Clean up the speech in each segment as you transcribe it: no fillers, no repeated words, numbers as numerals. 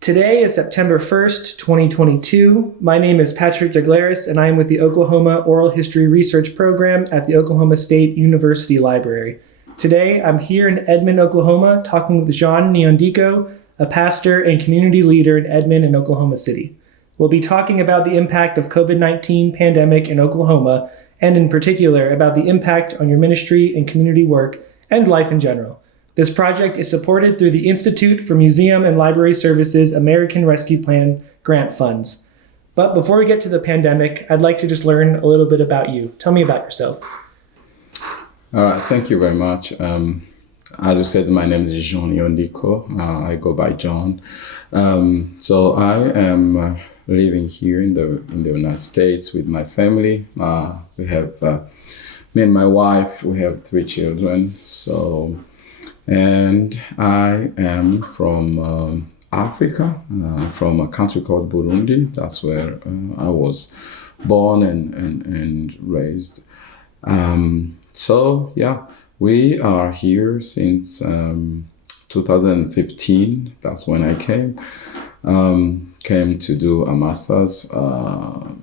Today is September 1st, 2022. My name is Patrick Daglaris, and I am with the Oklahoma Oral History Research Program at the Oklahoma State University Library. Today, I'm here in Edmond, Oklahoma, talking with Jean Niyondiko, a pastor and community leader in Edmond and Oklahoma City. We'll be talking about the impact of COVID-19 pandemic in Oklahoma, and in particular about the impact on your ministry and community work and life in general. This project is supported through the Institute for Museum and Library Services American Rescue Plan grant funds. But before we get to the pandemic, I'd like to just learn a little bit about you. Tell me about yourself. All right, thank you very much. As you said, my name is Jean Niyondiko. I go by John. So I am living here in the United States with my family. We have me and my wife. We have 3 children. And I am from Africa, from a country called Burundi. That's where I was born and raised. We are here since 2015. That's when I came to do a master's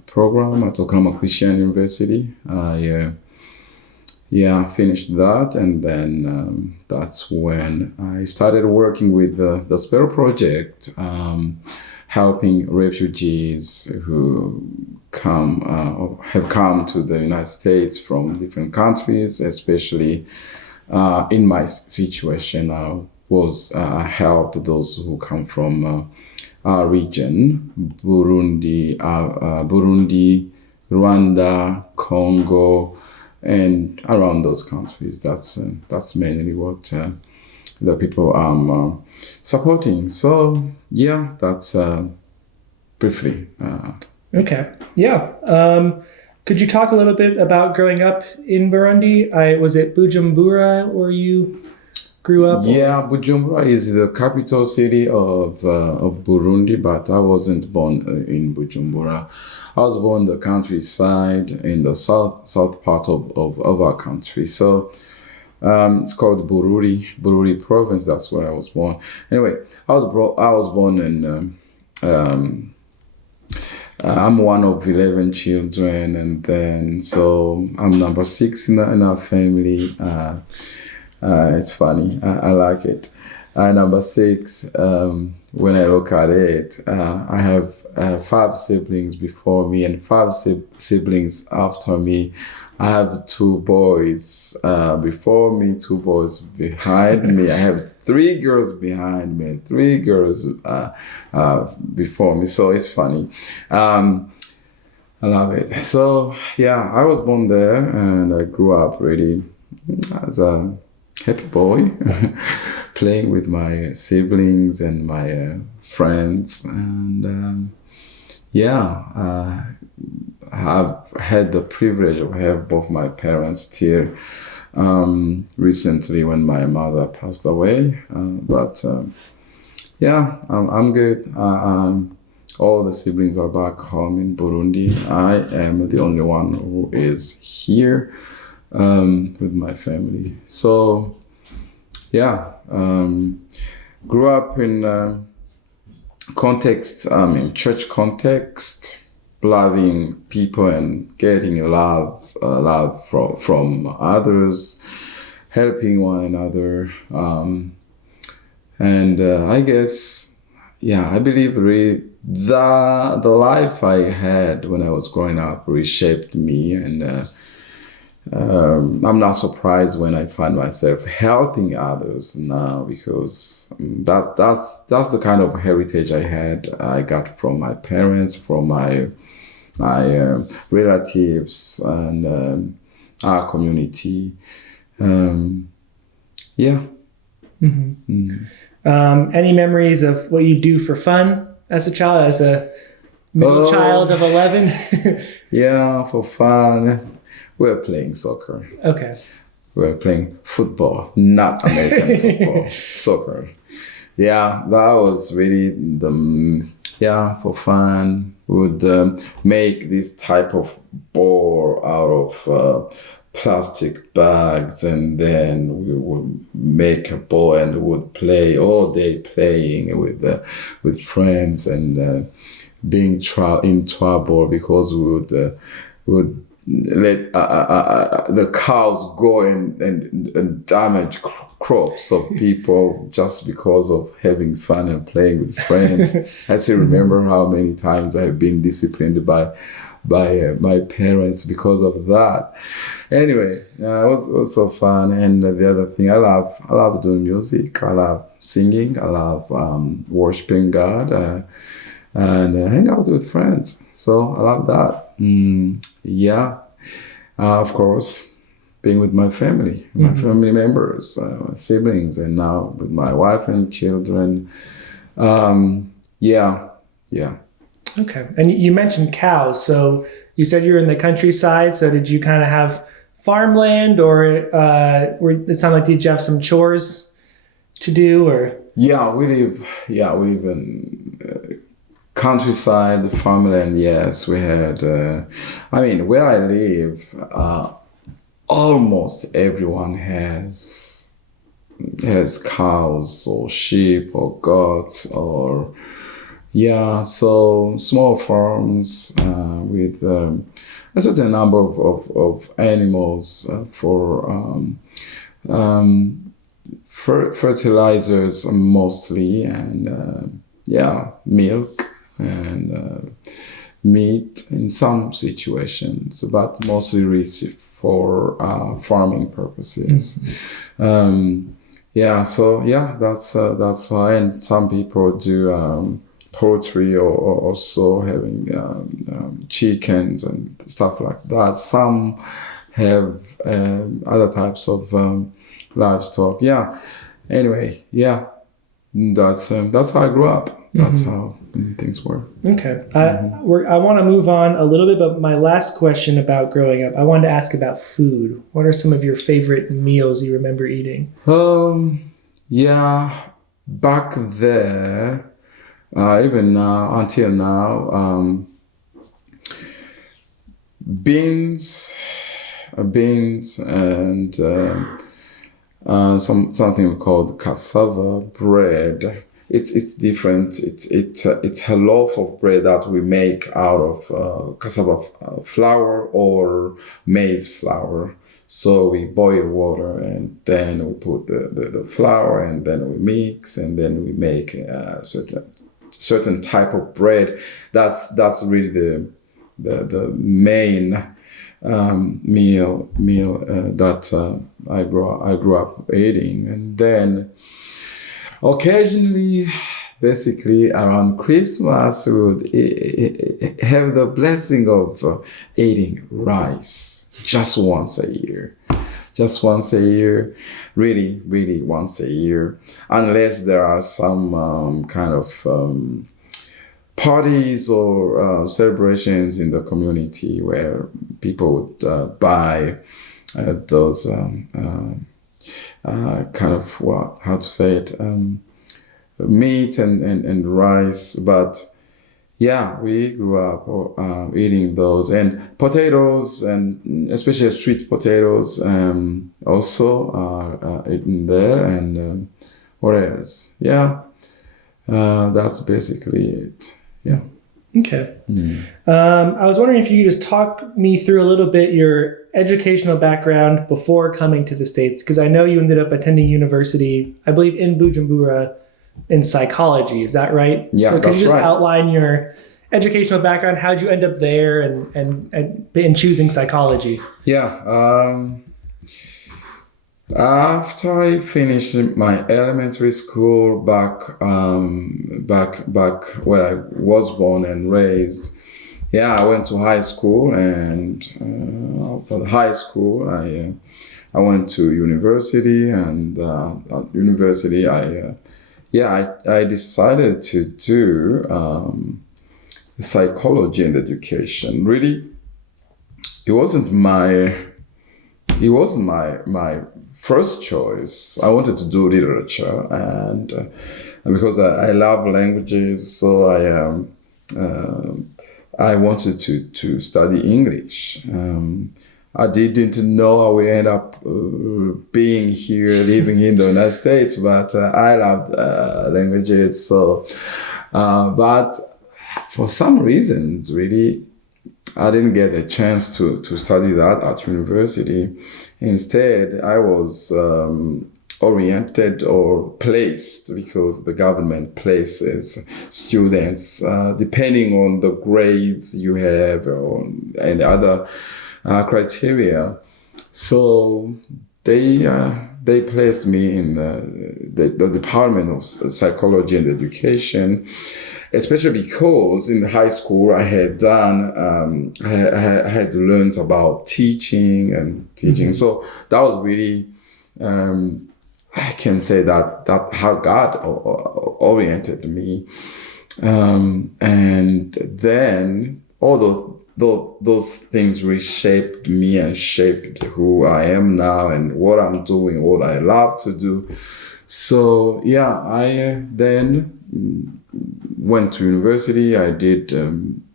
program at Oklahoma Christian University. I finished that, and then that's when I started working with the Spero Project, helping refugees who have come to the United States from different countries, especially in my situation. I helped those who come from our region, Burundi, Rwanda, Congo, and around those countries. That's mainly what the people I'm supporting. So that's briefly. Okay. Yeah. Could you talk a little bit about growing up in Burundi? Was it Bujumbura where you grew up? Yeah, Bujumbura is the capital city of Burundi, but I wasn't born in Bujumbura. I was born in the countryside in the south part of our country. So it's called Bururi province. That's where I was born. Anyway, I was born in. I'm one of 11 children, and then so I'm number 6 in our family. It's funny. I like it. Number 6. When I look at it, I have 5 siblings before me and 5 siblings after me. I have 2 boys before me, 2 boys behind me. I have 3 girls behind me and 3 girls before me. So it's funny. I love it. So I was born there, and I grew up really as a happy boy, playing with my siblings and my friends, and I've had the privilege of having both my parents still recently when my mother passed away. I'm good. All the siblings are back home in Burundi. I am the only one who is here with my family. So grew up in church context, loving people and getting love from others, helping one another, I guess, I believe really the life I had when I was growing up reshaped me, and I'm not surprised when I find myself helping others now, because that's the kind of heritage I got from my parents, from my relatives, and our community. Any memories of what you do for fun as a child, as a middle child of 11? For fun. We're playing soccer. Okay. We're playing football, not American football, soccer. That was really for fun. We would make this type of ball out of plastic bags, and then we would make a ball and would play all day playing with friends, and being in trouble because we would let the cows go and damage crops of people just because of having fun and playing with friends. I still remember how many times I've been disciplined by my parents because of that. Anyway, it was so fun. And the other thing, I love doing music. I love singing. I love worshiping God and hang out with friends. So I love that. Of course, being with my family, my family members, my siblings, and now with my wife and children. Okay. And you mentioned cows. So you said you're in the countryside. So did you kind of have farmland, or it sounded like did you have some chores to do, or? Yeah, we live in countryside, the farmland. Yes, we had. Where I live, almost everyone has cows or sheep or goats or. Yeah, so small farms with a certain number of animals for fertilizers mostly, and milk and meat in some situations, but mostly for farming purposes. That's why, and some people do. Poultry or also having chickens and stuff like that. Some have other types of livestock. Yeah. Anyway, that's how I grew up. That's how things were. Okay. I want to move on a little bit, but my last question about growing up, I wanted to ask about food. What are some of your favorite meals you remember eating? Back there. Even now, until now, beans, and something called cassava bread. It's different. It's a loaf of bread that we make out of cassava flour or maize flour. So we boil water, and then we put the flour, and then we mix, and then we make certain type of bread. That's really the main meal that I grew up eating. And then occasionally, basically around Christmas, we would have the blessing of eating rice just once a year. Just once a year, really, really once a year, unless there are some kind of parties or celebrations in the community where people would buy those kind of meat and rice. But we grew up eating those, and potatoes, and especially sweet potatoes also are eaten there. And what else? That's basically it. Yeah. Okay. I was wondering if you could just talk me through a little bit your educational background before coming to the States, because I know you ended up attending university, I believe in Bujumbura, in psychology. Is that right? Yeah, so could you just right. outline your educational background? How'd you end up there and choosing psychology? After I finished my elementary school back where I was born and raised, I went to high school, and after high school I went to university, and at university I decided to do psychology and education. Really, it wasn't my first choice. I wanted to do literature, and because I love languages, so I wanted to study English. I didn't know I would end up being here, living in the United States, but I loved languages. So, but for some reasons, really, I didn't get a chance to study that at university. Instead, I was oriented or placed, because the government places students depending on the grades you have and other criteria. So they placed me in the Department of Psychology and Education, especially because in high school I had done, I had learned about teaching. So that was really, I can say that how God oriented me. And then all those things reshaped me and shaped who I am now and what I'm doing, what I love to do. So yeah, I then went to university. I did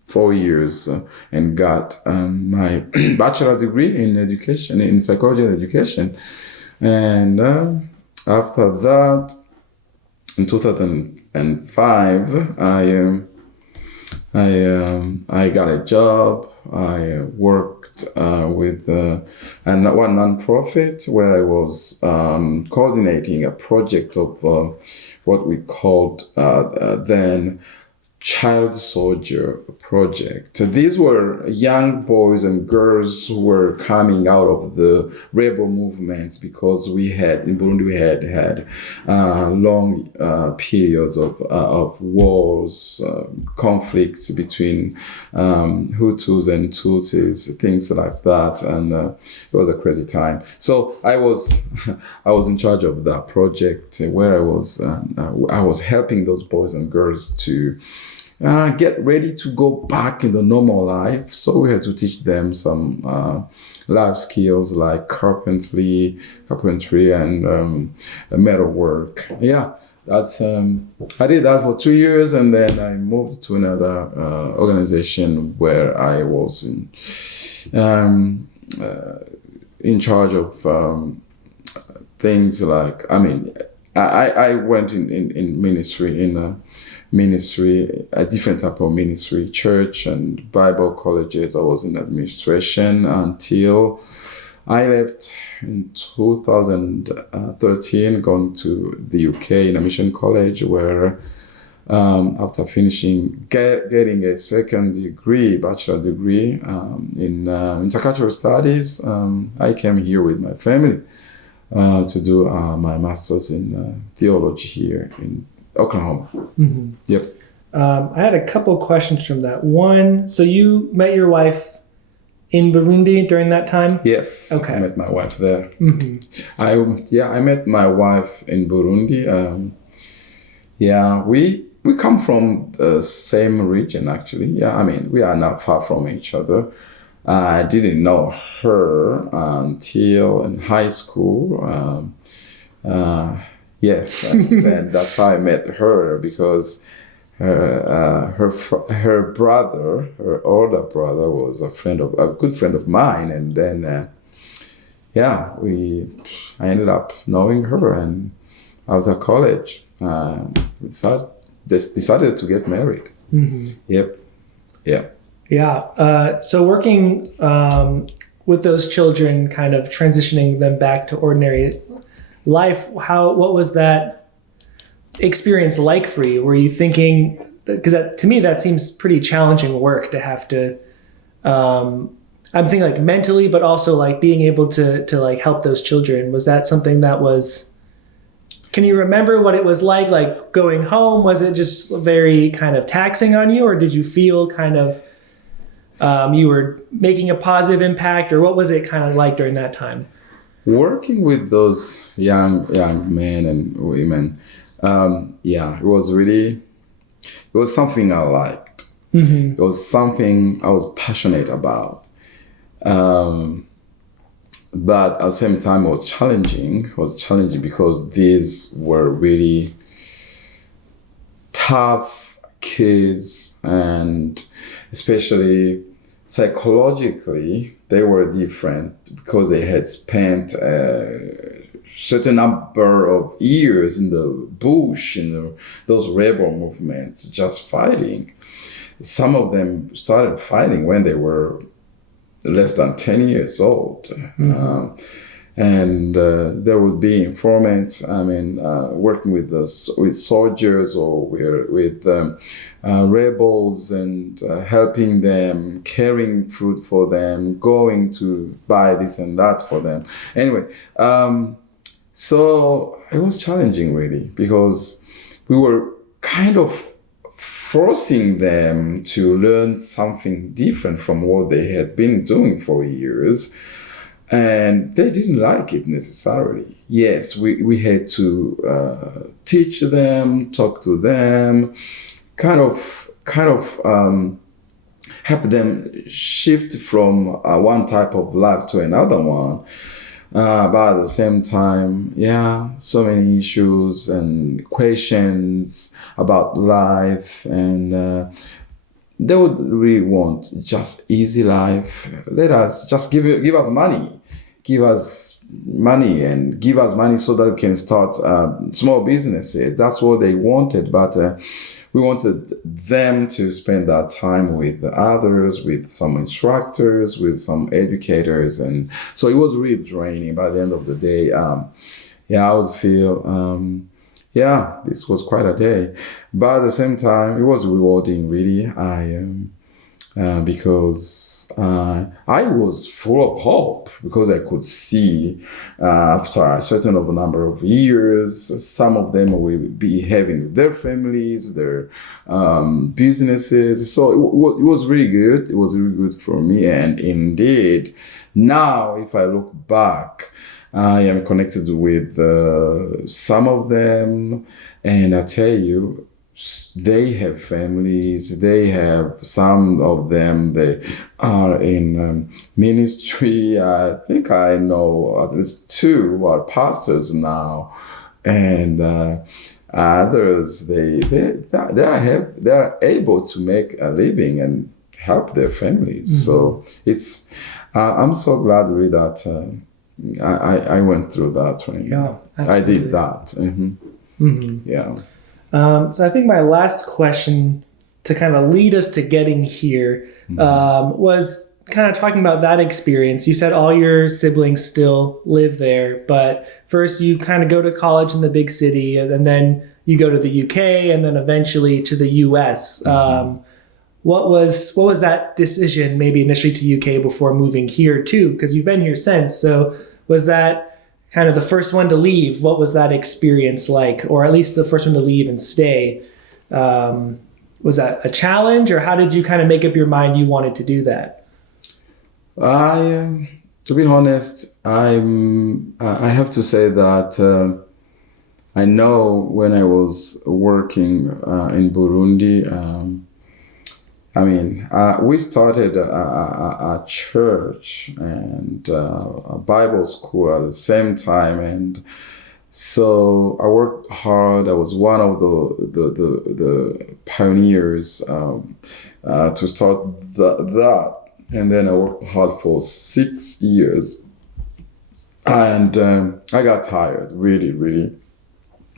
4 years and got my bachelor degree in education, in psychology and education. And after that, in 2005, I got a job. I worked with one nonprofit where I was coordinating a project of what we called then Child Soldier Project. These were young boys and girls who were coming out of the rebel movements, because in Burundi we had long periods of wars, conflicts between Hutus and Tutsis, things like that, and it was a crazy time. So I was in charge of that project, where I was helping those boys and girls to get ready to go back in the normal life. So we had to teach them some life skills like carpentry and metalwork. Yeah, that's I did that for 2 years, and then I moved to another organization where I was in charge of things like, I went in ministry, a different type of ministry, church and Bible colleges. I was in administration until I left in 2013, going to the UK in a mission college, where after finishing, getting a second degree, bachelor degree in intercultural studies, I came here with my family to do my master's in theology here in Oklahoma. Mm-hmm. Yep. I had a couple questions from that. One, so you met your wife in Burundi during that time? Yes. Okay. I met my wife there. Mm-hmm. I met my wife in Burundi. We come from the same region, actually. Yeah, we are not far from each other. I didn't know her until in high school. Yes, and then that's how I met her, because her brother, her older brother, was a good friend of mine, and then I ended up knowing her, and after college, we decided to get married. Mm-hmm. Yep. Yeah. Yeah. So working with those children, kind of transitioning them back to ordinary life, what was that experience like for you? Were you thinking, because to me that seems pretty challenging work to have to, I'm thinking like mentally, but also like being able to like help those children. Was that something that was, can you remember what it was like going home? Was it just very kind of taxing on you, or did you feel kind of you were making a positive impact, or what was it kind of like during that time? Working with those young men and women, it was something I liked. Mm-hmm. It was something I was passionate about. But at the same time, it was challenging because these were really tough kids, and especially psychologically, they were different because they had spent a certain number of years in the bush, in those rebel movements, just fighting. Some of them started fighting when they were less than 10 years old. And there would be informants, working with soldiers or with rebels and helping them, carrying food for them, going to buy this and that for them. Anyway, so it was challenging really, because we were kind of forcing them to learn something different from what they had been doing for years. And they didn't like it necessarily. Yes, we had to teach them, talk to them, kind of help them shift from one type of life to another one. But at the same time, so many issues and questions about life, and they would really want just easy life. Let us just give us money. Give us money and give us money so that we can start small businesses. That's what they wanted. But we wanted them to spend that time with others, with some instructors, with some educators. And so it was really draining. By the end of the day, I would feel, this was quite a day. But at the same time, it was rewarding, really. Because I was full of hope, because I could see after a certain number of years, some of them will be having their families, their businesses. So it was really good. It was really good for me. And indeed, now if I look back, I am connected with some of them, and I tell you, they have families. They have, some of them, they are in ministry. I think I know at least 2 who are pastors now, and others they are able to make a living and help their families. So it's I'm so glad really that I went through that. Yeah, I did that. Yeah. So I think my last question to kind of lead us to getting here was kind of talking about that experience. You said all your siblings still live there, but first you kind of go to college in the big city, and then you go to the UK, and then eventually to the US. What was that decision, maybe initially to UK before moving here too? Because you've been here since. So was that kind of the first one to leave? What was that experience like? Or at least the first one to leave and stay. Was that a challenge, or how did you kind of make up your mind you wanted to do that? To be honest, I have to say that I know when I was working in Burundi, we started a church and a Bible school at the same time, and so I worked hard. I was one of the pioneers to start that, and then I worked hard for 6 years, and I got tired, really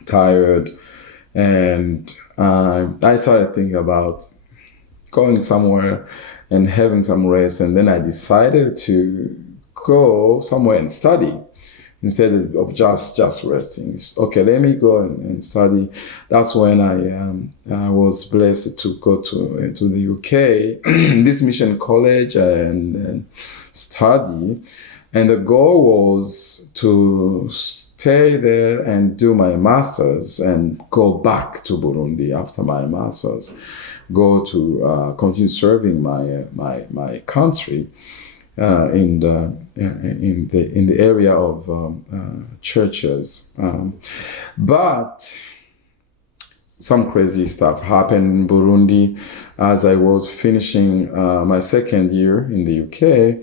tired, and I started thinking about going somewhere and having some rest, and then I decided to go somewhere and study instead of just resting. Okay, let me go and study. That's when I was blessed to go to the UK, this mission college, and study. And the goal was to stay there and do my master's and go back to Burundi after my master's. Go to continue serving my country in the area of churches, but some crazy stuff happened in Burundi as I was finishing my second year in the UK.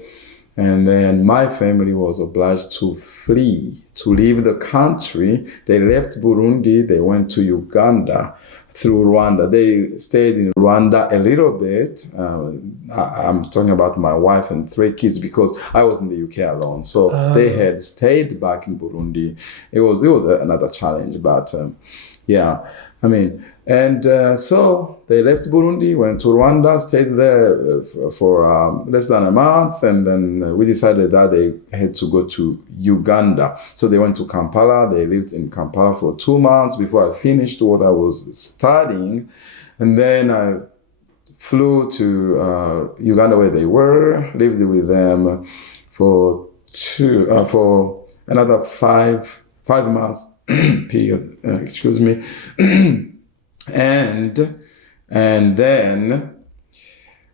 And then my family was obliged to flee, to leave the country. They left Burundi, they went to Uganda through Rwanda. They stayed in Rwanda a little bit. I'm talking about my wife and 3 kids because I was in the UK alone. So they had stayed back in Burundi. It was another challenge, but so they left Burundi, went to Rwanda, stayed there for less than a month, and then we decided that they had to go to Uganda. So they went to Kampala. They lived in Kampala for 2 months before I finished what I was studying. And then I flew to Uganda where they were, lived with them for another five months period, and then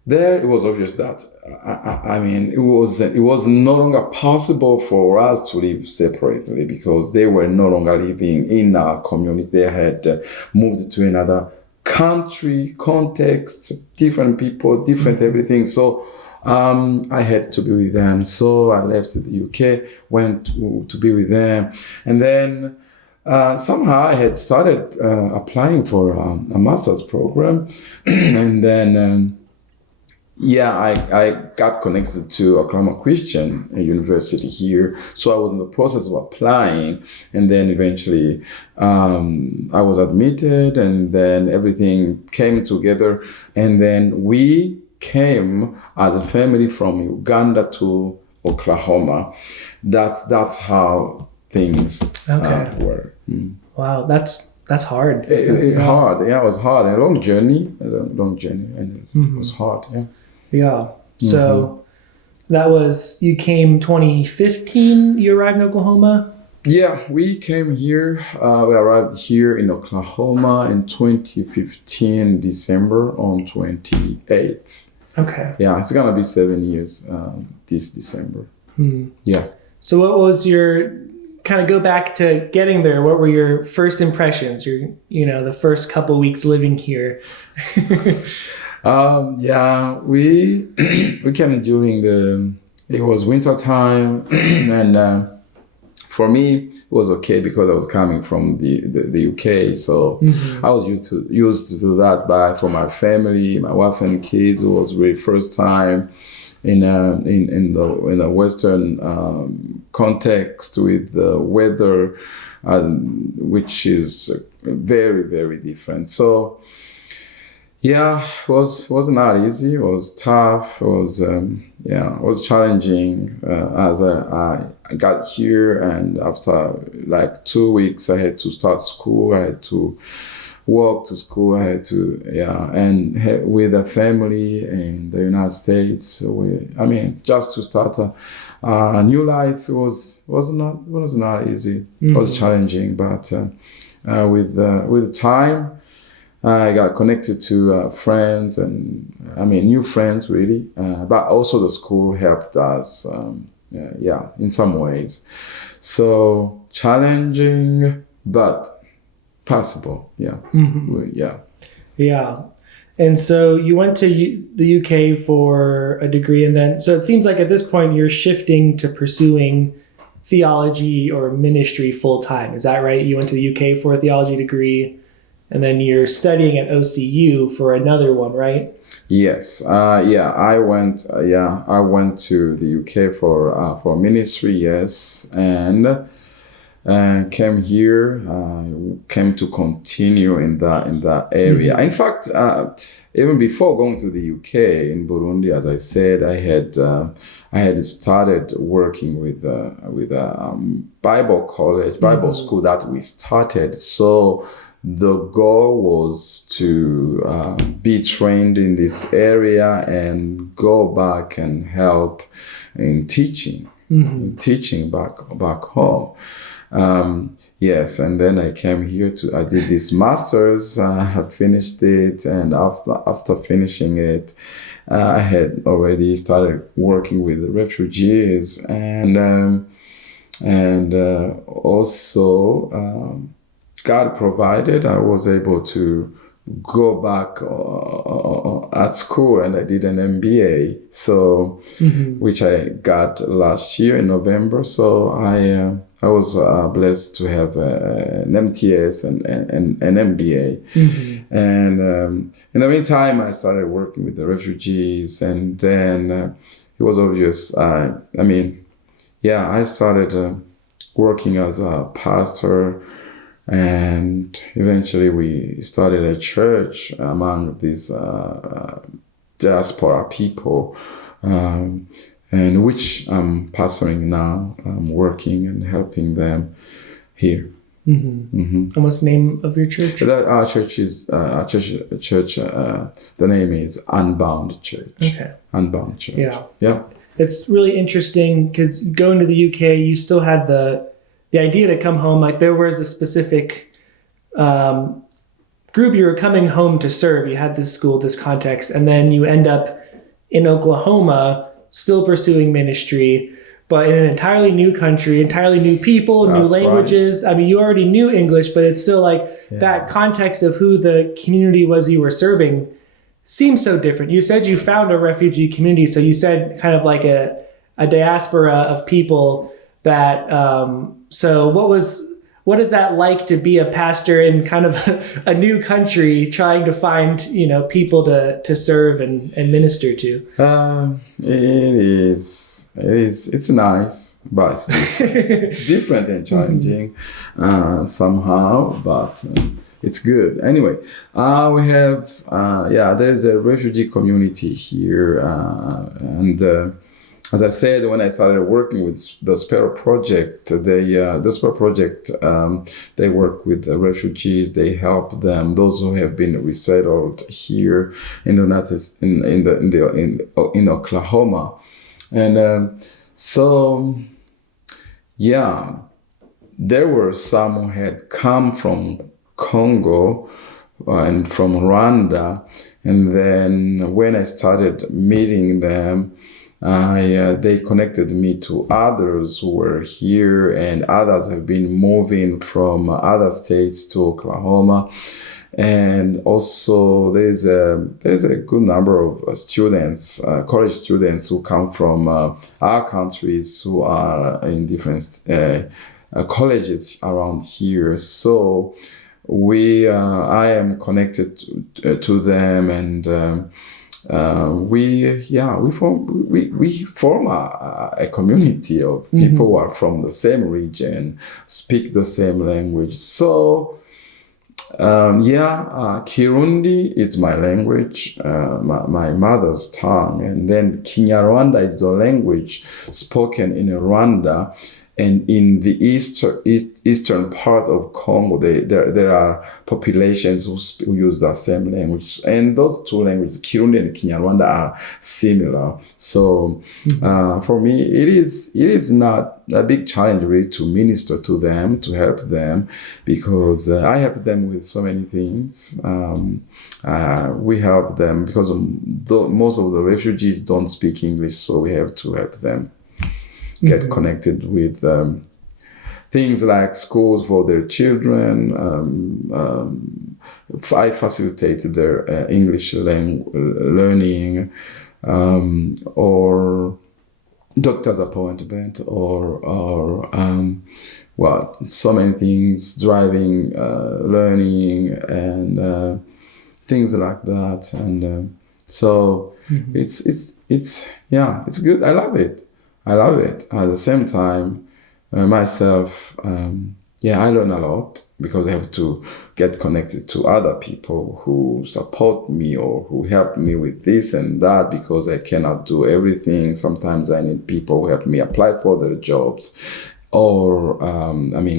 there it was obvious that it was no longer possible for us to live separately because they were no longer living in our community. They had moved to another country, context, different people, different everything. So I had to be with them. So I left the UK, went to be with them, and then somehow I had started applying for a master's program, and then I got connected to Oklahoma Christian University here. So I was in the process of applying, and then eventually I was admitted, and then everything came together, and then we came as a family from Uganda to Oklahoma. That's how things were. Wow, that's hard. Hard, yeah, it was hard. A long journey, and it was hard, yeah. Yeah. So that was, you came 2015, you arrived in Oklahoma? Yeah, we came here, we arrived here in Oklahoma in 2015, December on 28th. Okay. Yeah, it's gonna be 7 years this December. Yeah. So what was your, kind of go back to getting there, what were your first impressions, the first couple weeks living here? We came during it was winter time, and for me it was okay because I was coming from the UK, so I was used to do that. But for my family, my wife and kids, it was really first time in the Western context with the weather, which is very, very different. So yeah, it was not easy. It was tough. It was challenging as I got here, and after like 2 weeks, I had to start school. I had to walk to school. I had to and with a family in the United States. Just to start a new life, it was not easy. It was challenging, but with time, I got connected to friends and new friends really, but also the school helped us, in some ways. So challenging, but possible. Yeah. Yeah. And so you went to the UK for a degree, and then, so it seems like at this point you're shifting to pursuing theology or ministry full time. Is that right? You went to the UK for a theology degree, and then you're studying at OCU for another one, right? Yes. I went to the UK for ministry. Yes, and came here. Came to continue in that area. In fact, even before going to the UK in Burundi, as I said, I had started working with a Bible college, Bible school that we started. So the goal was to be trained in this area and go back and help in teaching back home. Yes, and then I came here I did this master's, I finished it, and after finishing it, I had already started working with refugees, and also God provided. I was able to go back at school, and I did an MBA, so which I got last year in November. So I was blessed to have an MTS and an MBA. And in the meantime, I started working with the refugees, and then it was obvious. I started working as a pastor, and eventually we started a church among these diaspora people, and which I'm pastoring now. I'm working and helping them here. And what's the name of your church? Our church is the name is Unbound Church. Okay. Unbound Church. Yeah. It's really interesting because going to the UK, you still had the idea to come home. Like there was a specific group you were coming home to serve. You had this school, this context, and then you end up in Oklahoma, still pursuing ministry, but in an entirely new country, entirely new people, new languages. Right. I mean, you already knew English, but it's still like that context of who the community was you were serving seems so different. You said you found a refugee community, so you said kind of like a diaspora of people that. So what is that like to be a pastor in kind of a new country, trying to find people to serve and minister to? It's nice, but it's different and challenging somehow, but it's good. Anyway, we have there's a refugee community here, and as I said, when I started working with the Spero Project, the Spero Project, they work with the refugees. They help them, those who have been resettled here in the in Oklahoma, and there were some who had come from Congo and from Rwanda, and then when I started meeting them, they connected me to others who were here, and others have been moving from other states to Oklahoma. And also there's a good number of students, college students who come from our countries, who are in different colleges around here. So I am connected to them, and we form a community of people who are from the same region, speak the same language. So Kirundi is my language, my mother's tongue, and then Kinyarwanda is the language spoken in Rwanda. And in the eastern part of Congo, there are populations who use the same language. And those two languages, Kirundi and Kinyarwanda, are similar. So for me, it is not a big challenge really to minister to them, to help them, because I help them with so many things. We help them because most of the refugees don't speak English, so we have to help them get connected with things like schools for their children. I facilitated their English learning, or doctor's appointment, or so many things, driving, learning, and things like that. And so it's good. I love it. At the same time, myself, I learn a lot because I have to get connected to other people who support me or who help me with this and that, because I cannot do everything. Sometimes I need people who help me apply for their jobs, or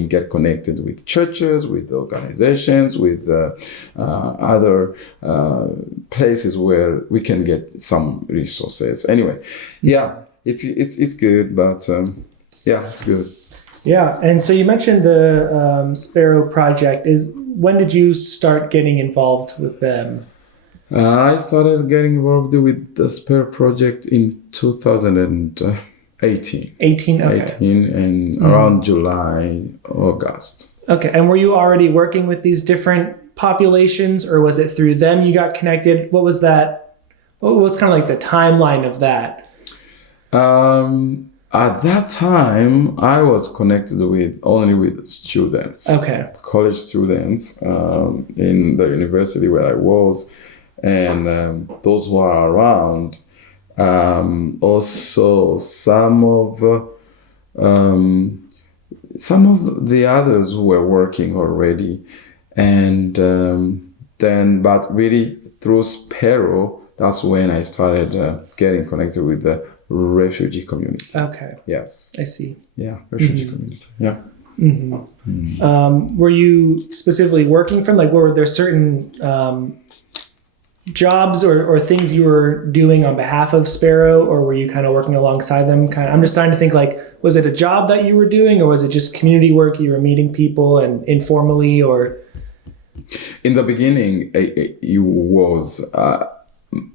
get connected with churches, with organizations, with other places where we can get some resources. Anyway, It's good, but it's good. Yeah, and so you mentioned the Spero Project. When did you start getting involved with them? I started getting involved with the Spero Project in 2018. 18, okay. 18, and around July, August. Okay, and were you already working with these different populations, or was it through them you got connected? What was that? What was kind of like the timeline of that? At that time, I was connected only with students, college students in the university where I was, and those who are around. Also, some of the others who were working already, and then, but really through Spero, that's when I started getting connected with the refugee community. Okay. Yes. I see. Yeah, refugee community. Yeah. Were you specifically working from, like, were there certain jobs or things you were doing on behalf of Spero, or were you kind of working alongside them? I'm just trying to think, like, was it a job that you were doing, or was it just community work? You were meeting people and informally, or? In the beginning, it was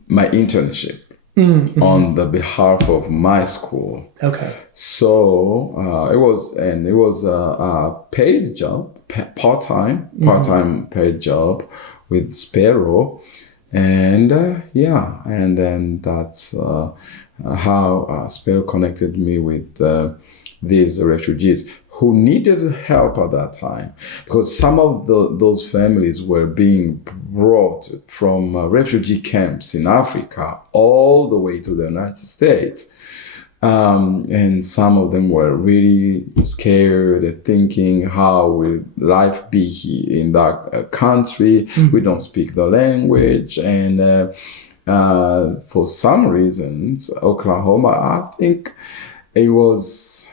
my internship on the behalf of my school. Okay. So it was a paid job, part-time paid job with Spero, and and then that's how Spero connected me with these refugees who needed help at that time, because some of those families were being brought from refugee camps in Africa all the way to the United States. And some of them were really scared, thinking, how will life be in that country? We don't speak the language. And for some reasons, Oklahoma, I think it was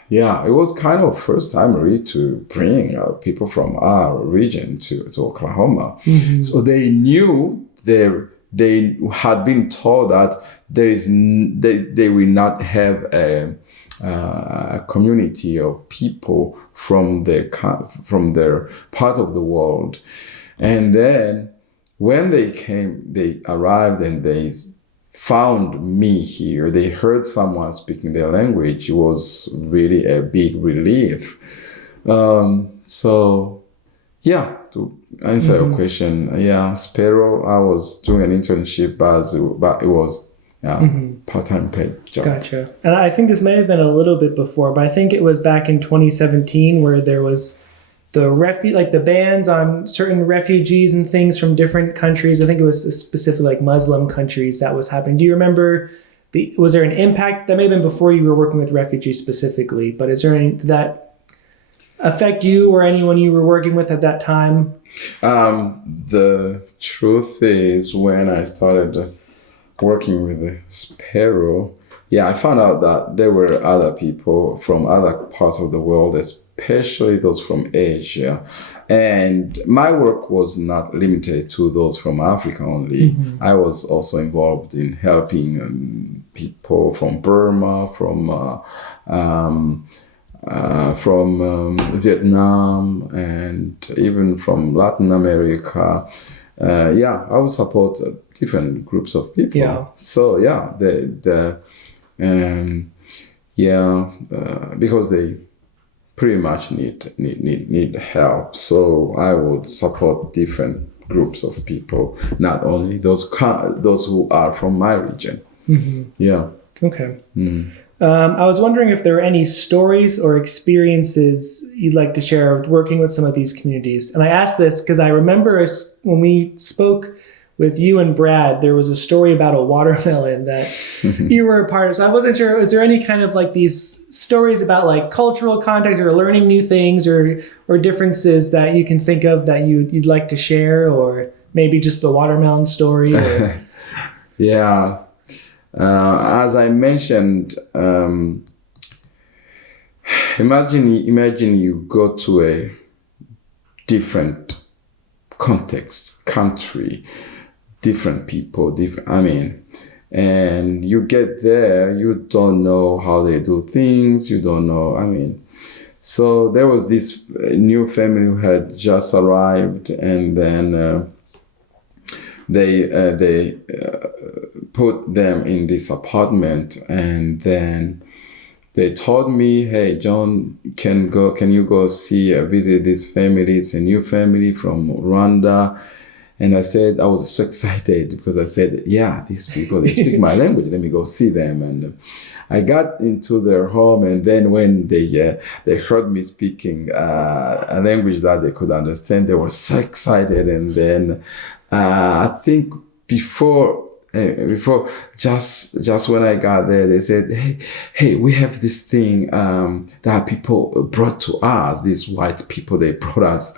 kind of first time really to bring people from our region to Oklahoma. So they knew they had been told that they will not have a community of people from their part of the world. And then when they arrived and they found me here, they heard someone speaking their language. It was really a big relief. So yeah, to answer your question, Spero, I was doing an internship, but it was part-time paid job. Gotcha. And I think this may have been a little bit before, but I think it was back in 2017 where there was the bans on certain refugees and things from different countries. I think it was specifically like Muslim countries that was happening. Do you remember? Was there an impact? That may have been before you were working with refugees specifically, but is there any that affect you or anyone you were working with at that time? The truth is, when I started working with Spero, I found out that there were other people from other parts of the world, especially those from Asia. And my work was not limited to those from Africa only. I was also involved in helping people from Burma, from Vietnam, and even from Latin America. I would support different groups of people. Yeah. So because they pretty much need help. So I would support different groups of people, not only those who are from my region. Yeah. Okay. I was wondering if there were any stories or experiences you'd like to share with working with some of these communities. And I asked this because I remember when we spoke with you and Brad, there was a story about a watermelon that you were a part of. So I wasn't sure, was there any kind of like these stories about like cultural context or learning new things or differences that you can think of that you'd like to share, or maybe just the watermelon story? Or... Yeah. As I mentioned, imagine you go to a different context, country, different people, and you get there, you don't know how they do things, you don't know, so there was this new family who had just arrived, and then they put them in this apartment, and then they told me, "Hey, John, can you go visit this family? It's a new family from Rwanda, And I said, I was so excited because I said, yeah, these people, they speak my language. Let me go see them. And I got into their home, and then when they heard me speaking a language that they could understand, they were so excited. And then I think before just when I got there, they said, hey, we have this thing that people brought to us. These white people, they brought us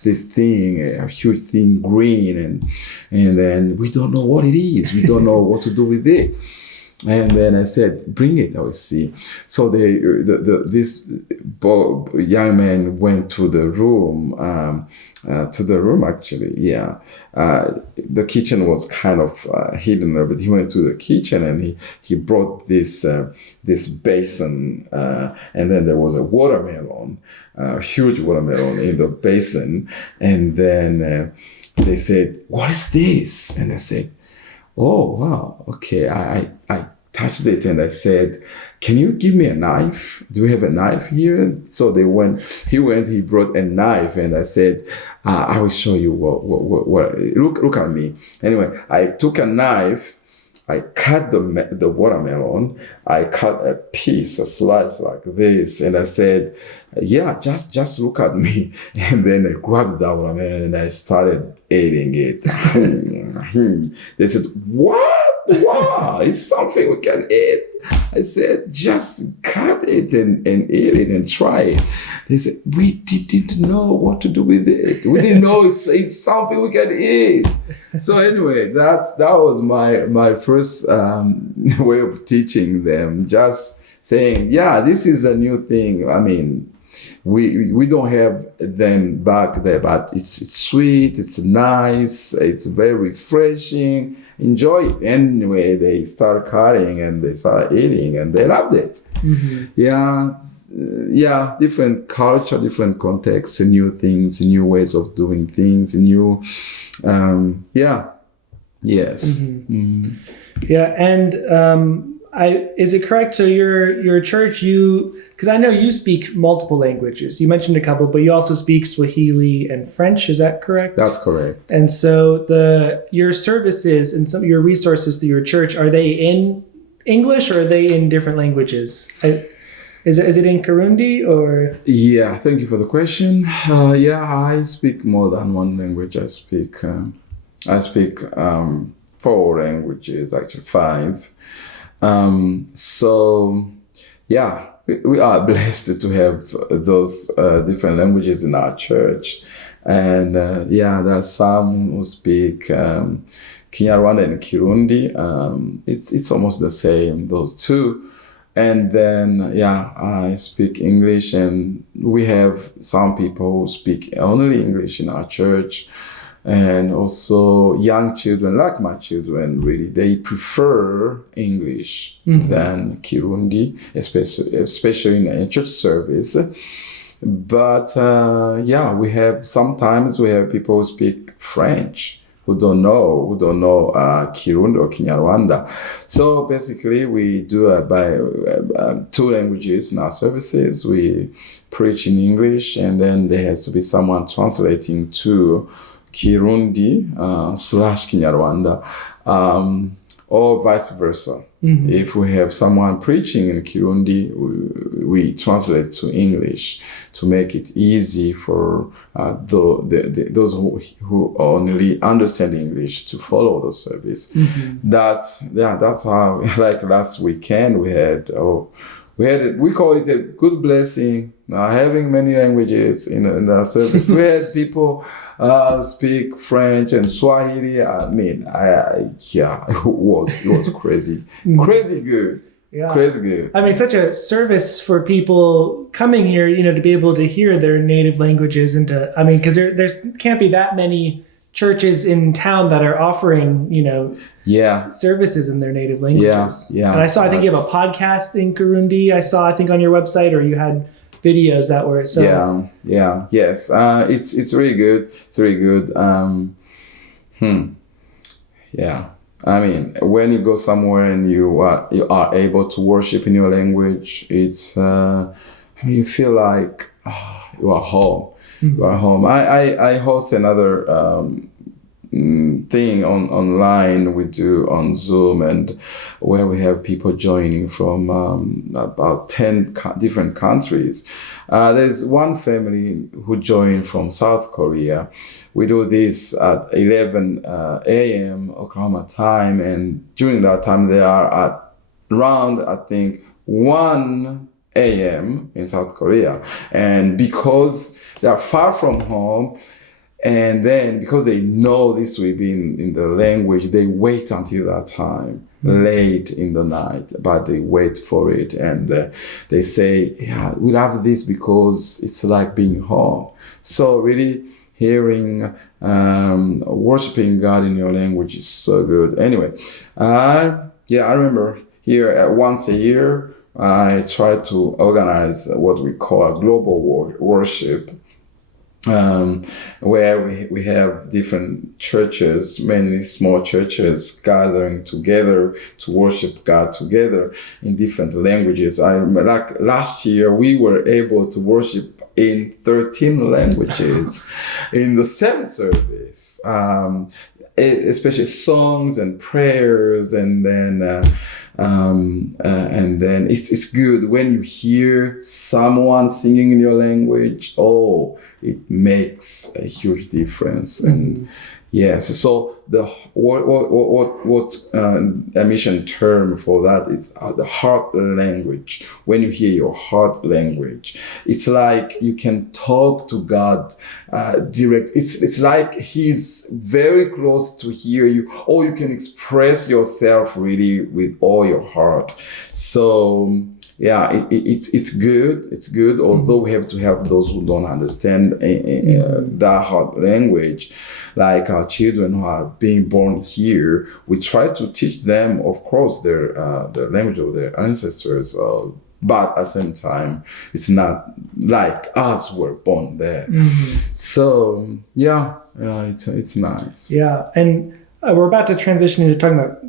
this thing, a huge thing, green, and then we don't know what it is. We don't know what to do with it. And then I said, bring it, I will see. So this young man went to the room, actually, yeah. The kitchen was kind of hidden there, but he went to the kitchen and he brought this basin, and then there was a watermelon, a huge watermelon in the basin. And then they said, what is this? And I said, oh, wow, okay. I touched it and I said, can you give me a knife? Do we have a knife here? So he brought a knife, and I said, I will show you what look at me. Anyway, I took a knife, I cut the watermelon, I cut a slice like this, and I said, yeah, just look at me. And then I grabbed that watermelon and I started eating it. They said, what? Wow, it's something we can eat. I said, just cut it and eat it and try it. They said, we didn't know what to do with it. We didn't know it's something we can eat. So anyway, that was my first way of teaching them. Just saying, yeah, this is a new thing. I mean, we don't have them back there, but it's sweet, it's nice, it's very refreshing. Enjoy it. Anyway, they start cutting and they start eating and they loved it. Mm-hmm. Yeah, different culture, different contexts, new things, new ways of doing things, new, yes. Mm-hmm. Mm-hmm. Yeah, and is it correct? So your church, because I know you speak multiple languages. You mentioned a couple, but you also speak Swahili and French. Is that correct? That's correct. And so your services and some of your resources to your church, are they in English or are they in different languages? Is it in Kirundi or? Yeah, thank you for the question. I speak more than one language. I speak 4 languages, actually 5. We are blessed to have those different languages in our church. And there are some who speak Kinyarwanda and Kirundi. It's almost the same, those two. And then, I speak English, and we have some people who speak only English in our church. And also young children, like my children, really, they prefer English than Kirundi, especially in a church service. But sometimes we have people who speak French who don't know Kirundi or Kinyarwanda. So basically, we do by 2 languages in our services. We preach in English, and then there has to be someone translating to Kirundi / Kinyarwanda, or vice versa. Mm-hmm. If we have someone preaching in Kirundi, we translate to English to make it easy for those who only understand English to follow the service. Mm-hmm. That's how. Like last weekend, we call it a good blessing. Having many languages in our service, we had people speak French and Swahili. I mean, it was crazy, crazy good. Yeah. Crazy good. I mean, such a service for people coming here, to be able to hear their native languages because there can't be that many churches in town that are offering, services in their native languages. Yeah. And I think you have a podcast in Kirundi. I think on your website, or you had videos that were so. Yes. It's really good. It's really good. Yeah. I mean, when you go somewhere and you are able to worship in your language, it's you feel like you are home. Mm-hmm. You are home. I host another thing online we do on Zoom, and where we have people joining from about 10 different countries. There's one family who joined from South Korea. We do this at 11 a.m. Oklahoma time, and during that time they are at around, I think, 1 a.m. in South Korea. And because they are far from home, and then because they know this will be in the language, they wait until that time, late in the night, but they wait for it. And they say, yeah, we love this because it's like being home. So really hearing, worshiping God in your language is so good. Anyway, I remember here once a year, I try to organize what we call a global worship, where we have different churches, mainly small churches, gathering together to worship God together in different languages. Like last year, we were able to worship in 13 languages in the same service, especially songs and prayers, and then it's good when you hear someone singing in your language. Oh, it makes a huge difference. And yes, so the what a mission term for that is the heart language. When you hear your heart language, it's like you can talk to God direct. It's like He's very close to hear you, or you can express yourself really with all your heart. So yeah, it's good. It's good, although we have to help those who don't understand that heart language. Like our children who are being born here, we try to teach them, of course, their the language of their ancestors. But at the same time, it's not like us were born there. So it's nice. Yeah, and we're about to transition into talking about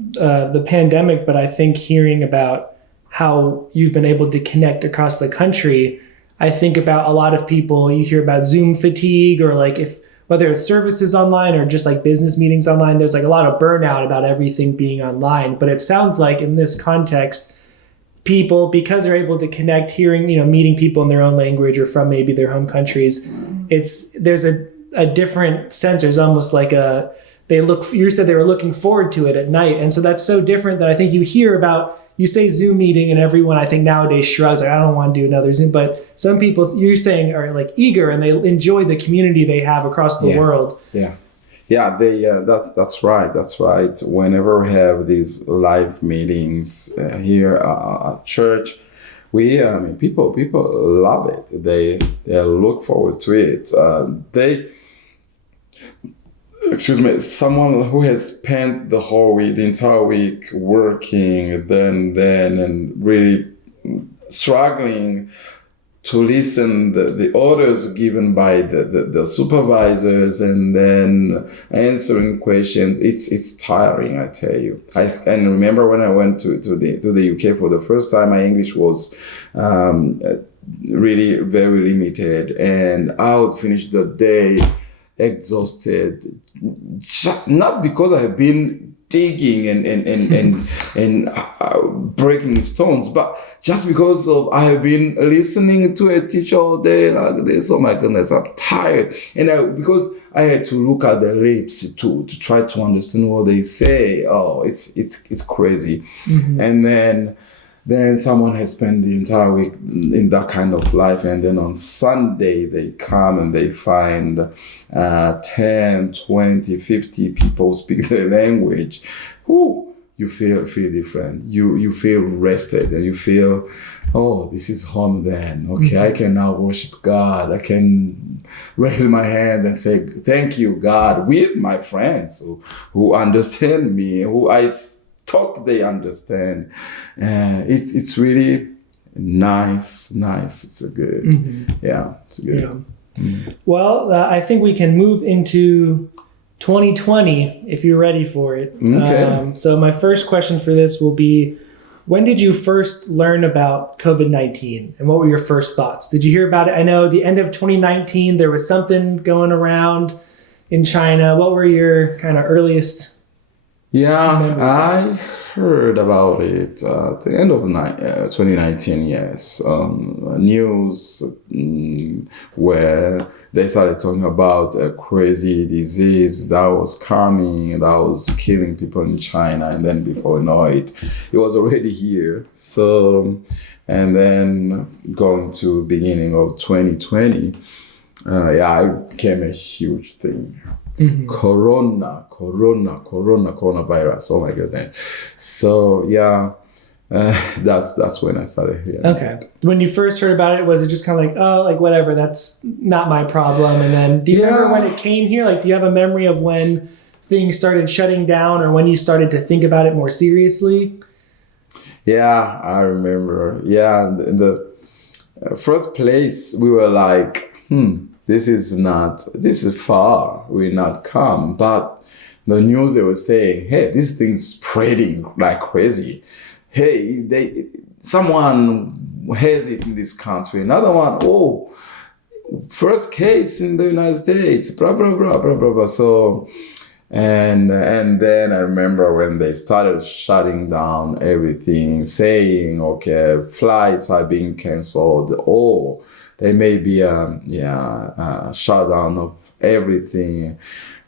the pandemic, but I think hearing about how you've been able to connect across the country, I think about a lot of people, you hear about Zoom fatigue, or like whether it's services online or just like business meetings online, there's like a lot of burnout about everything being online. But it sounds like in this context, people, because they're able to connect, hearing, meeting people in their own language or from maybe their home countries, there's a different sense. There's almost like you said they were looking forward to it at night. And so that's so different that I think you hear about, you say Zoom meeting and everyone, I think nowadays shrugs, like, I don't want to do another Zoom. But some people, you're saying, are like eager and they enjoy the community they have across the world. Yeah. Yeah, that's right. That's right. Whenever we have these live meetings here at church, people love it. They look forward to it. Someone who has spent the entire week working, then and really struggling to listen the orders given by the supervisors, and then answering questions. It's tiring, I tell you. I can remember when I went to the UK for the first time, my English was really very limited, and I would finish the day exhausted, not because I have been digging and breaking stones, but just because I have been listening to a teacher all day like this. Oh my goodness, I'm tired. And because I had to look at the lips to try to understand what they say. Oh, it's crazy. And then someone has spent the entire week in that kind of life, and then on Sunday they come and they find 10, 20, 50 people speak their language. You feel different. You feel rested, and you feel, oh, this is home then. Okay, I can now worship God. I can raise my hand and say, thank you, God, with my friends who understand me, who I talk, they understand. It's really nice. It's a good, it's good. Yeah. Well, I think we can move into 2020 if you're ready for it. Okay. So my first question for this will be, when did you first learn about COVID-19, and what were your first thoughts? Did you hear about it? I know the end of 2019, there was something going around. in China. What were your kind of earliest memories? I heard about it at the end of 2019, yes. News where they started talking about a crazy disease that was coming, that was killing people in China, and then before you know it, it was already here. So, and then going to beginning of 2020, it became a huge thing. Mm-hmm. Coronavirus. Oh my goodness. So that's when I started hearing. Okay. When you first heard about it, was it just kind of like, oh, like whatever, that's not my problem? And then do you remember when it came here? Like, do you have a memory of when things started shutting down or when you started to think about it more seriously? Yeah, I remember. Yeah, in the first place, we were like, this is far, we're not come. But the news, they were saying, hey, this thing's spreading like crazy. Hey, someone has it in this country. Another one, first case in the United States, blah, blah, blah, blah, blah, blah. So, and then I remember when they started shutting down everything, saying, okay, flights are being canceled, there may be a shutdown of everything.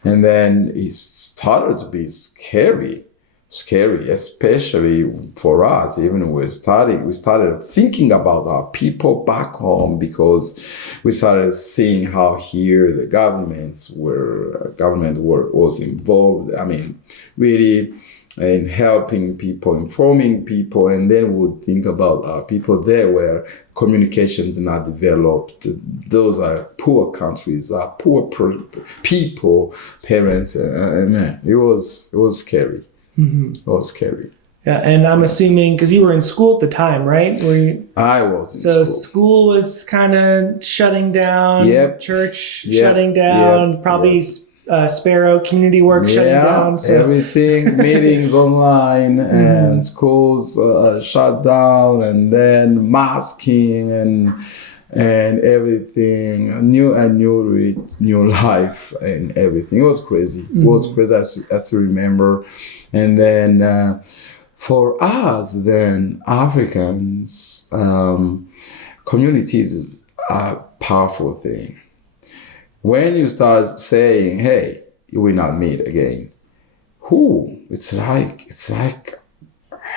And then it started to be scary, especially for us. Even we started thinking about our people back home, because we started seeing how here the government was involved. I mean, really in helping people, informing people, and then we would think about our people there where communications not developed. Those are poor countries, poor people, parents. Man, it was scary. Mm-hmm. It was scary. Yeah, and I'm assuming, because you were in school at the time, right? I was in school. So school was kind of shutting down, church shutting down, probably Spero community work shutting down. So. Everything, meetings online, and schools shut down, and then masking and everything, a new life and everything. It was crazy. It was crazy, as you remember. And then for us, then Africans, communities are a powerful thing. When you start saying, hey, you will not meet again, it's like,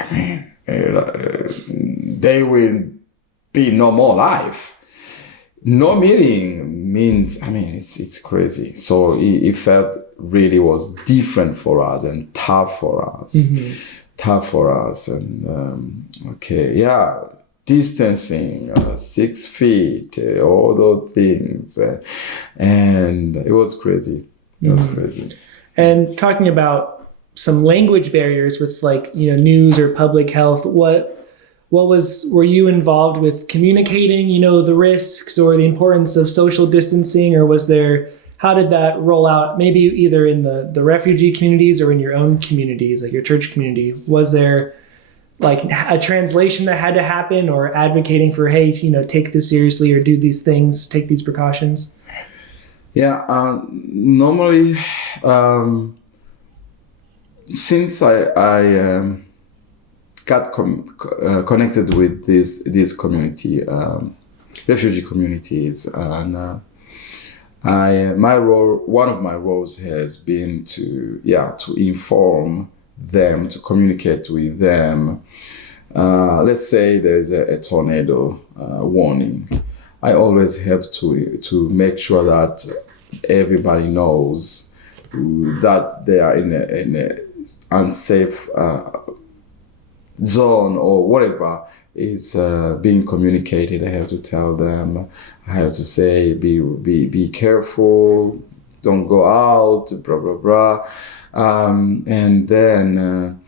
I mean, there will be no more life. No meeting means, I mean, it's crazy. So it felt really was different for us and tough for us. Mm-hmm. Tough for us. And distancing, 6 feet, all those things. And it was crazy. It was crazy. And talking about some language barriers with news or public health, were you involved with communicating, the risks or the importance of social distancing, or how did that roll out? Maybe either in the refugee communities or in your own communities, like your church community. Was there a translation that had to happen, or advocating for, hey, take this seriously or do these things, take these precautions? Yeah, normally, since I got connected with this community, refugee communities, and one of my roles has been to inform them, to communicate with them. Let's say there's a tornado warning. I always have to make sure that everybody knows that they are in a unsafe zone or whatever is being communicated. I have to tell them. I have to say, be careful, don't go out, blah blah blah, and then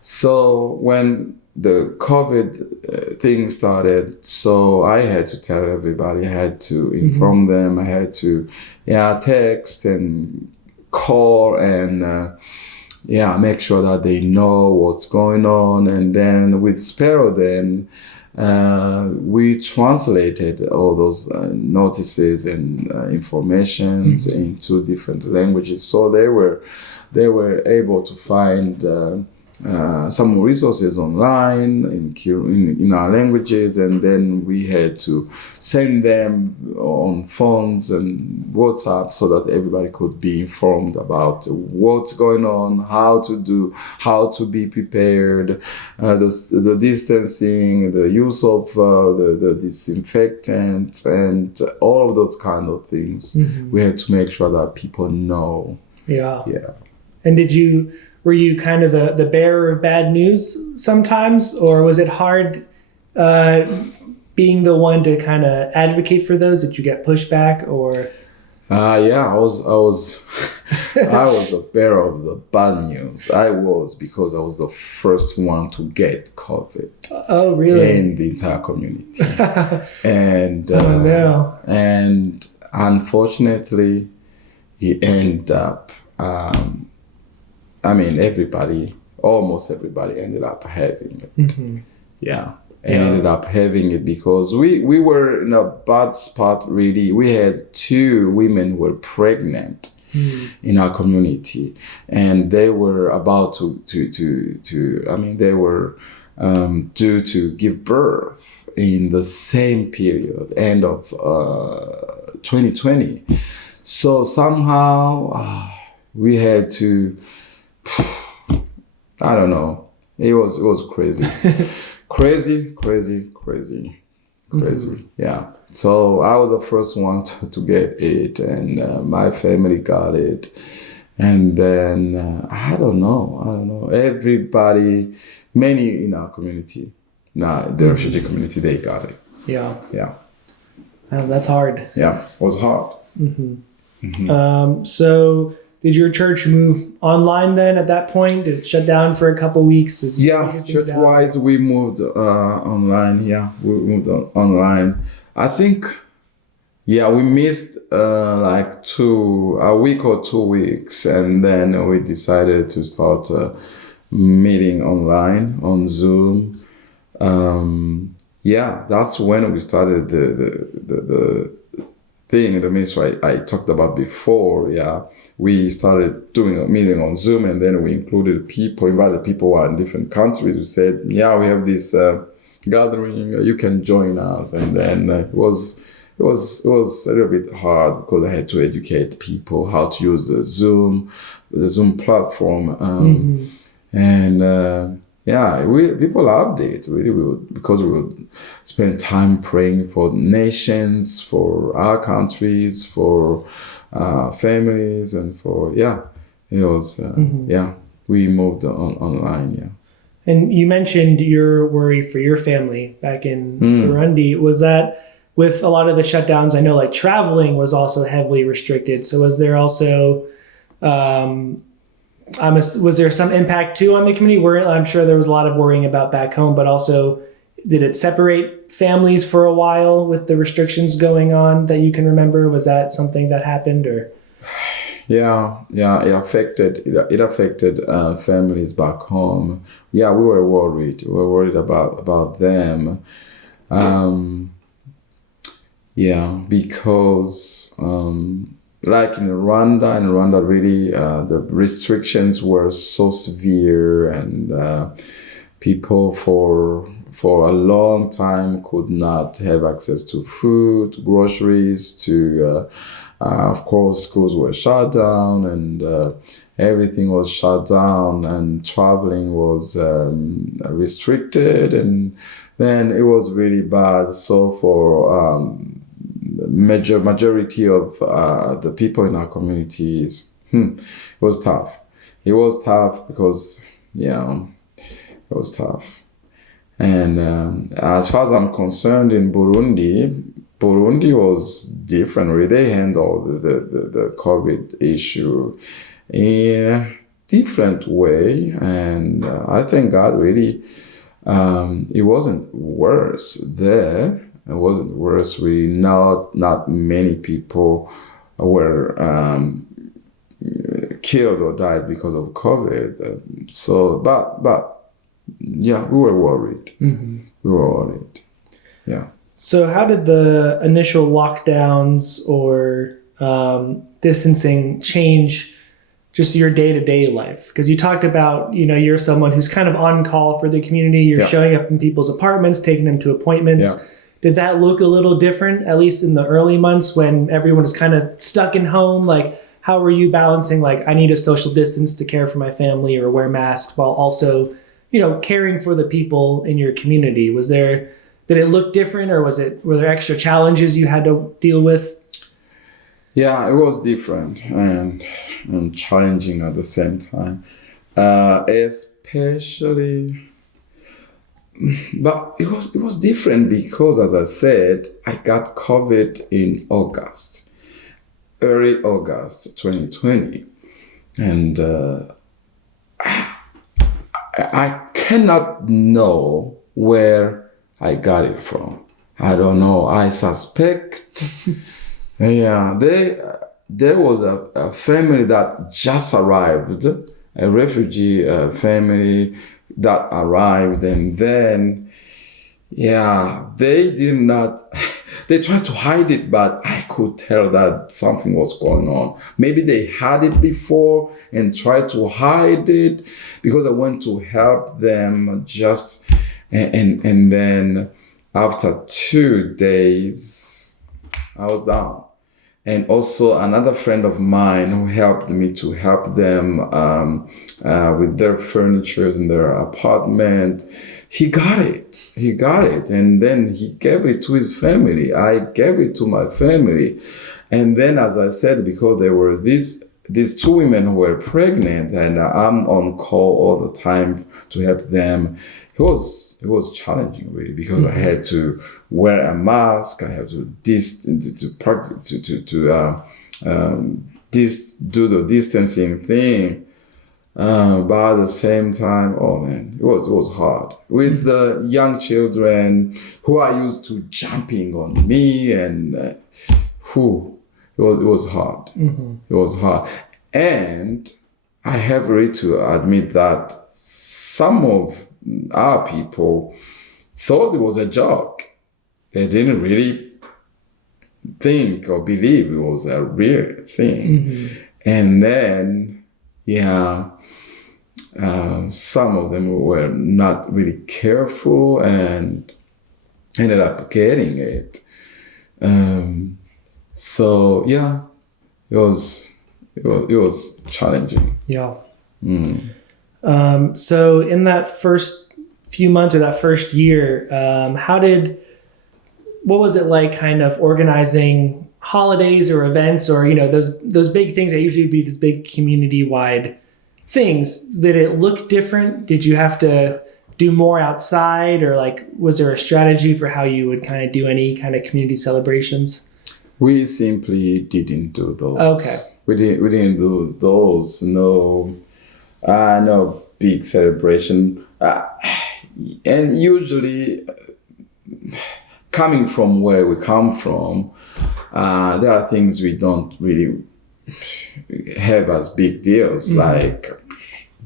So when the COVID thing started, so I had to tell everybody. I had to inform them. I had to text and call and make sure that they know what's going on. And then with Spero, then we translated all those notices and informations into different languages. So they were able to find some resources online in our languages, and then we had to send them on phones and WhatsApp so that everybody could be informed about what's going on, how to be prepared, the distancing, the use of the disinfectants, and all of those kind of things. We had to make sure that people know. Yeah. And were you kind of the bearer of bad news sometimes, or was it hard being the one to kind of advocate for those? Did you get pushback, or? Yeah, I was the bearer of the bad news. I was, because I was the first one to get COVID. Oh, really? In the entire community. And oh no! And unfortunately, it ended up. Almost everybody ended up having it. Ended up having it because we were in a bad spot, really. We had 2 women who were pregnant in our community, and they were about to they were due to give birth in the same period, end of 2020. So somehow we had to, I don't know. It was crazy. crazy. Yeah. So I was the first one to get it, and my family got it. And then, I don't know. Everybody, many in our community, the refugee community, they got it. Yeah. That's hard. Yeah, it was hard. So did your church move online then at that point? Did it shut down for a couple of weeks? Church-wise, we moved online. Yeah, we moved online. I think, we missed a week or 2 weeks, and then we decided to start meeting online on Zoom. That's when we started the thing, the ministry I talked about before. We started doing a meeting on Zoom, and then we invited people who are in different countries. We said, we have this gathering, you can join us. And then it was a little bit hard because I had to educate people how to use the Zoom platform. And people loved it, really, because we would spend time praying for nations, for our countries, for families, and for, it was, we moved online, And you mentioned your worry for your family back in Burundi. Was that with a lot of the shutdowns? I know traveling was also heavily restricted. So was there also, was there some impact too on the community? I'm sure there was a lot of worrying about back home, but also did it separate families for a while with the restrictions going on that you can remember? Was that something that happened, or? Yeah, it affected families back home. We were worried. We were worried about them. Because in Rwanda really the restrictions were so severe, and people for a long time could not have access to food, to groceries, to of course schools were shut down, and everything was shut down, and traveling was restricted, and then it was really bad. So for majority of the people in our communities, it was tough. It was tough because it was tough. And as far as I'm concerned, in Burundi was different. Really, they handled the COVID issue in a different way, and I thank God, really, it wasn't worse there. It wasn't worse. Not many people were killed or died because of COVID. So, but we were worried. We were worried. Yeah. So how did the initial lockdowns or distancing change just your day-to-day life? Because you talked about, you're someone who's kind of on call for the community. You're showing up in people's apartments, taking them to appointments. Yeah. Did that look a little different, at least in the early months when everyone is kind of stuck in home? Like, how were you balancing, like, I need a social distance to care for my family or wear masks while also, caring for the people in your community? Did it look different, or were there extra challenges you had to deal with? Yeah, it was different and challenging at the same time. Especially, but it was different because, as I said, I got COVID in early August 2020, and I cannot know where I got it from. I don't know. I suspect. Yeah, there was a family that just arrived, a refugee family that arrived, and then, they did not. They tried to hide it, but I could tell that something was going on. Maybe they had it before and tried to hide it, because I went to help them just, and then after 2 days, I was down. And also another friend of mine who helped me to help them with their furniture in their apartment, he got it. And then he gave it to his family. I gave it to my family. And then, as I said, because there were these 2 women who were pregnant, and I'm on call all the time to help them. It was challenging, really, because I had to wear a mask. I had to do the distancing thing. But at the same time, oh man, it was hard with the young children who are used to jumping on me, and it was hard. Mm-hmm. It was hard, and I have really to admit that some of our people thought it was a joke. They didn't really think or believe it was a real thing. Mm-hmm. And then, some of them were not really careful and ended up getting it. It was challenging. Yeah. Mm. So in that first few months or that first year, what was it like kind of organizing holidays or events, or, those big things that usually be these big community-wide things? Did it look different? Did you have to do more outside, or was there a strategy for how you would kind of do any kind of community celebrations? We simply didn't do those. Okay. We didn't do those. No big celebration. And usually, coming from where we come from, there are things we don't really have as big deals, mm-hmm. like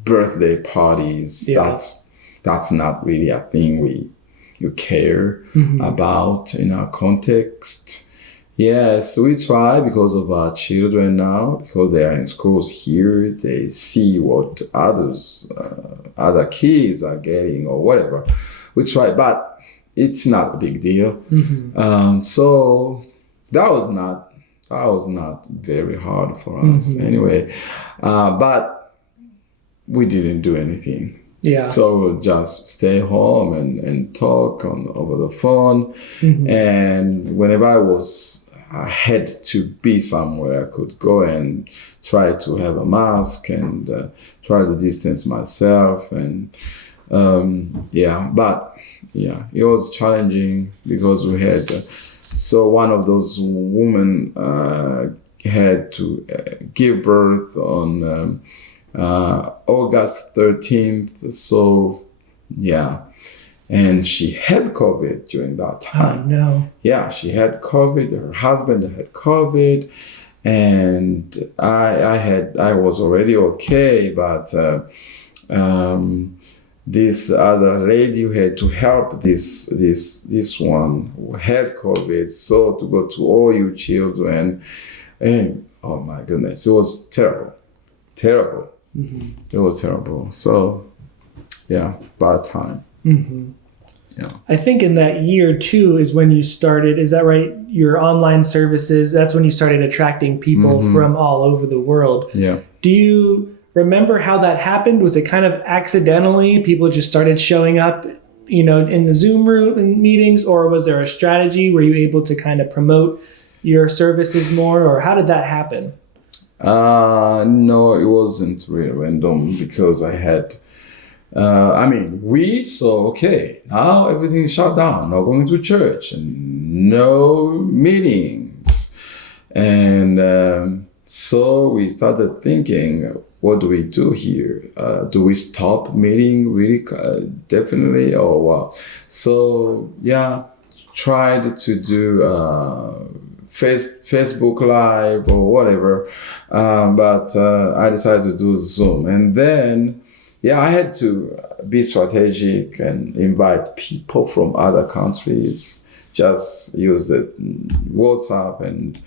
birthday parties. Yeah. That's not really a thing you care mm-hmm. about in our context. Yes, we try because of our children now, because they are in schools here. They see what other kids are getting or whatever. We try, but it's not a big deal. Mm-hmm. So that was not very hard for us mm-hmm. anyway. But we didn't do anything. Yeah. So we'll just stay home and talk over the phone. Mm-hmm. And whenever I had to be somewhere, I could go and try to have a mask and try to distance myself. And it was challenging because we had. So one of those women had to give birth on August 13th. So, and she had COVID during that time. Oh, no. Yeah, she had COVID. Her husband had COVID. And I was already okay, but this other lady who had to help this one who had COVID, so to go to all you children, and oh my goodness, it was terrible. It was terrible. So yeah, bad time. Yeah. I think in that year too is when you started, is that right? Your online services, that's when you started attracting people from all over the world. Yeah. Do you remember how that happened? Was it kind of accidentally? People just started showing up, in the Zoom room meetings, or was there a strategy? Were you able to kind of promote your services more, or how did that happen? No, it wasn't really random because I had, we saw, okay, now everything's shut down, no going to church, and no meetings. And so we started thinking, what do we do here? Do we stop meeting really definitely or what? So yeah, tried to do Facebook Live or whatever, but I decided to do Zoom. And then, I had to be strategic and invite people from other countries. Just use the WhatsApp and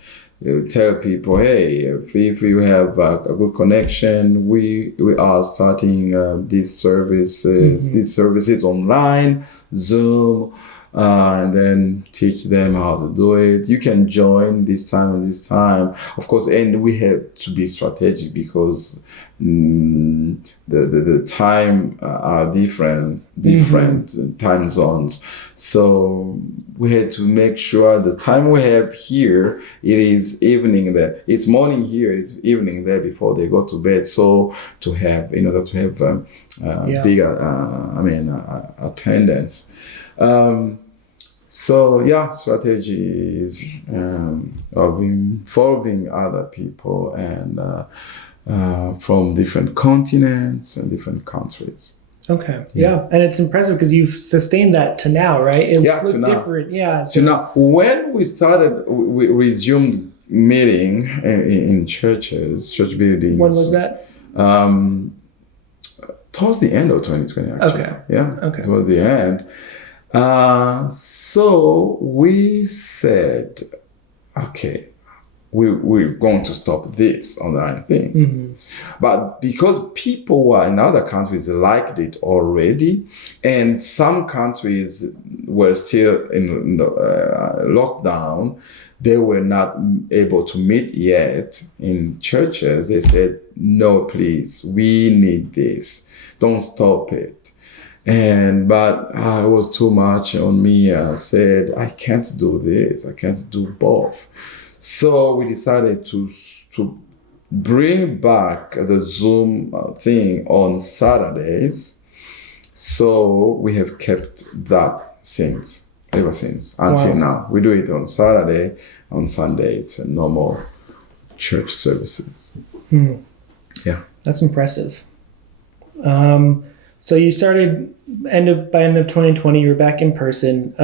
tell people, hey, if you have a good connection, we are starting these services online, Zoom, and then teach them how to do it. You can join this time and this time, of course. And we have to be strategic because the time are different time zones. So we had to make sure the time we have here, it is evening there. It's morning here, it's evening there before they go to bed. So in order to have bigger, attendance. Strategies of involving other people and from different continents and different countries. Okay. Yeah. And it's impressive because you've sustained that to now, right? It's different. Yeah. So now, when we resumed meeting in churches, church buildings. When was that? Towards the end of 2020, actually. Okay. Yeah. Okay. Towards the end. So we said, okay, we're going to stop this online thing. But because people were in other countries liked it already, and some countries were still in the lockdown, they were not able to meet yet in churches. They said, no, please, we need this. Don't stop it. But it was too much on me. I said, I can't do this. I can't do both. So we decided to bring back the Zoom thing on Saturdays. So we have kept that ever since, until now. We do it on Saturday, on Sundays, and no more church services. Yeah. That's impressive. So you started by end of 2020, you were back in person.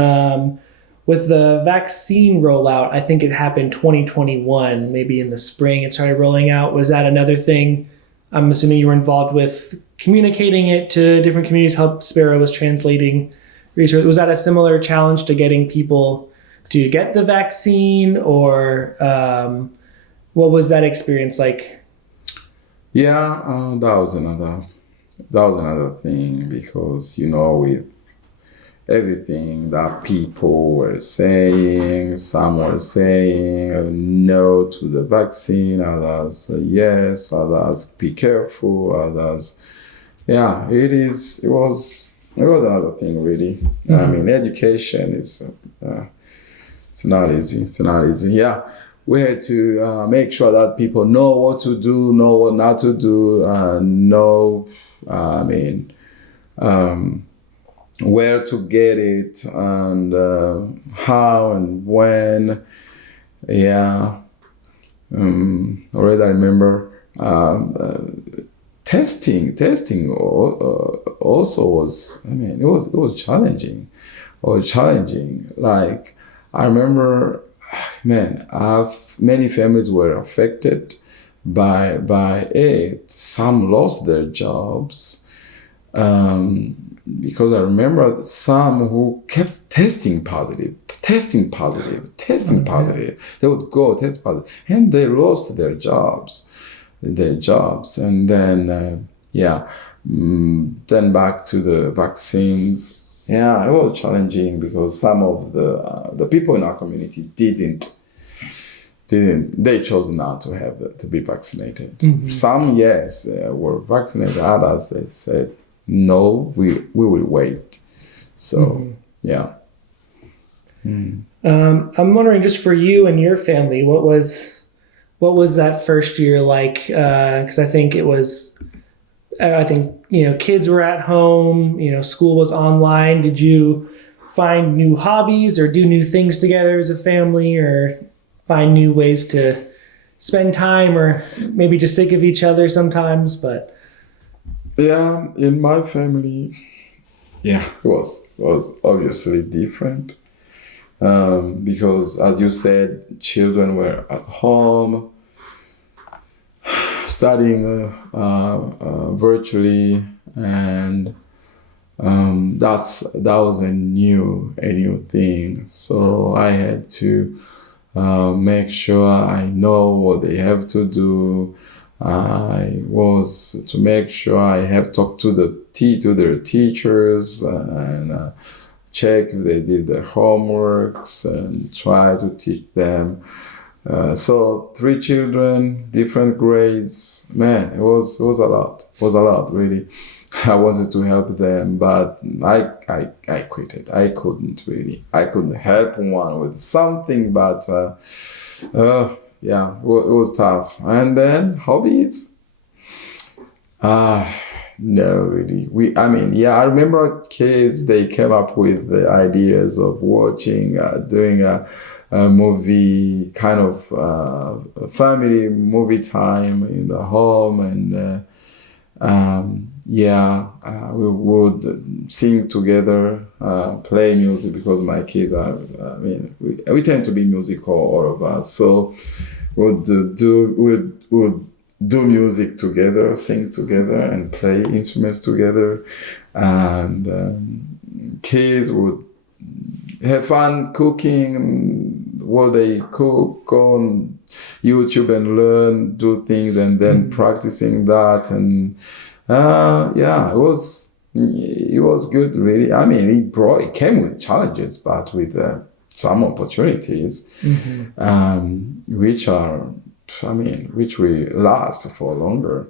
With the vaccine rollout, I think it happened 2021, maybe in the spring it started rolling out. Was that another thing? I'm assuming you were involved with communicating it to different communities, how Spero was translating research. Was that a similar challenge to getting people to get the vaccine, or what was that experience like? Yeah, that was another thing because, with everything that people were saying, some were saying no to the vaccine, others yes, others be careful, others, it was another thing really. I mean, education is, it's not easy. Yeah. We had to make sure that people know what to do, know what not to do, where to get it, and how and when. Already I remember testing also was, it was challenging. Like, I remember, many families were affected by it. Some lost their jobs. because I remember some who kept testing positive. They would go test positive, and they lost their jobs. And then then back to the vaccines. Yeah, it was challenging because some of the people in our community didn't. They chose not to to be vaccinated. Mm-hmm. Some, yes, were vaccinated. Others, they said, no, we will wait. So, yeah. Mm. I'm wondering, just for you and your family, what was that first year like? Because I think kids were at home, school was online. Did you find new hobbies or do new things together as a family, or find new ways to spend time, or maybe just sick of each other sometimes? But yeah, in my family, it was obviously different. Because, as you said, children were at home, studying virtually, and that was a new thing. So I had to make sure I know what they have to do. I was to make sure I have talked to their teachers and check if they did their homeworks and try to teach them. So 3 children, different grades. Man, it was a lot. It was a lot, really. I wanted to help them, but I quit it. I couldn't help one with something, but it was tough. And then hobbies. No, really. I remember kids, they came up with the ideas of watching, doing a movie, kind of family movie time in the home. And we would sing together, play music, because my kids we tend to be musical, all of us. So we'd do music together, sing together, and play instruments together. And kids would have fun cooking, what they cook, go on YouTube and learn, do things, and then practicing that. And it was good, really. It came with challenges, but with some opportunities, which will last for longer.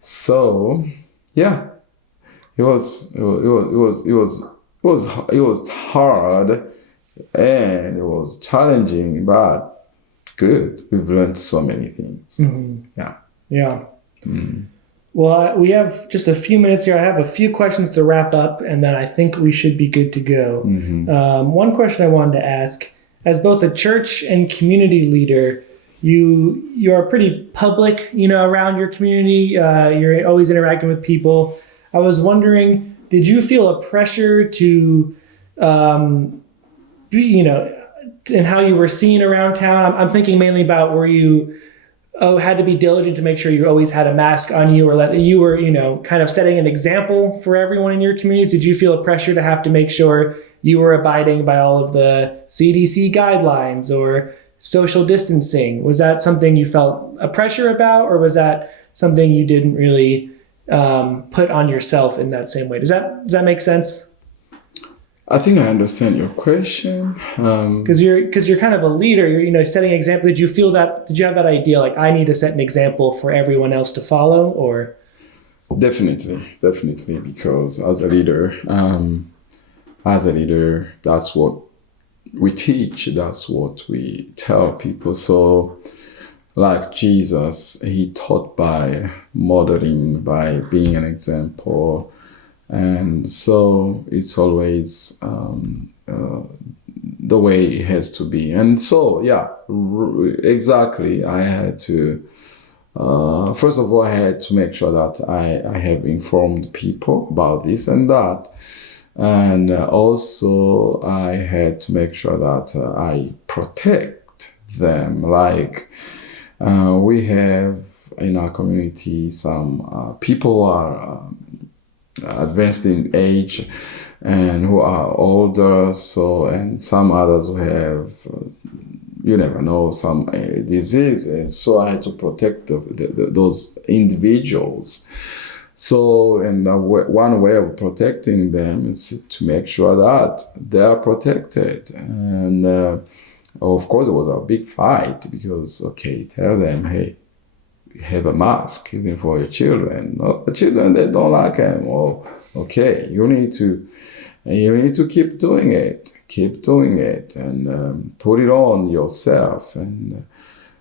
So, it was hard and it was challenging, but good. We've learned so many things. Yeah. Well, we have just a few minutes here. I have a few questions to wrap up, and then I think we should be good to go. One question I wanted to ask, as both a church and community leader, you are pretty public, around your community. You're always interacting with people. I was wondering, did you feel a pressure to, in how you were seen around town? I'm thinking mainly about, were you had to be diligent to make sure you always had a mask on you, or that you were, kind of setting an example for everyone in your communities? Did you feel a pressure to have to make sure you were abiding by all of the CDC guidelines or social distancing? Was that something you felt a pressure about, or was that something you didn't really put on yourself in that same way? Does that make sense? I think I understand your question. Because you're kind of a leader. You're setting an example. Did you feel that? Did you have that idea, like, I need to set an example for everyone else to follow? Or definitely, because as a leader, that's what we teach. That's what we tell people. So, like Jesus, he taught by modeling, by being an example. And so it's always the way it has to be. And so, exactly. I had to, first of all, I had to make sure that I have informed people about this and that. And also I had to make sure that I protect them. Like we have in our community some people are advanced in age and who are older. So, and some others who have, you never know, some diseases. So I had to protect those individuals. So, and one way of protecting them is to make sure that they are protected. And of course, it was a big fight because, okay, tell them, hey, have a mask even for your children. No, the children, they don't like them. Oh, okay, you need to keep doing it, and put it on yourself. And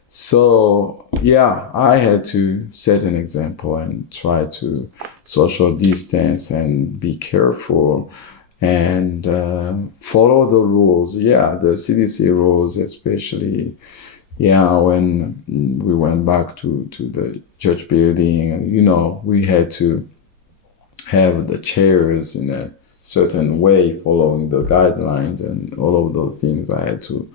so, yeah, I had to set an example and try to social distance and be careful and follow the rules. Yeah, the CDC rules, especially, when we went back to the church building, and, we had to have the chairs in a certain way, following the guidelines and all of those things. I had to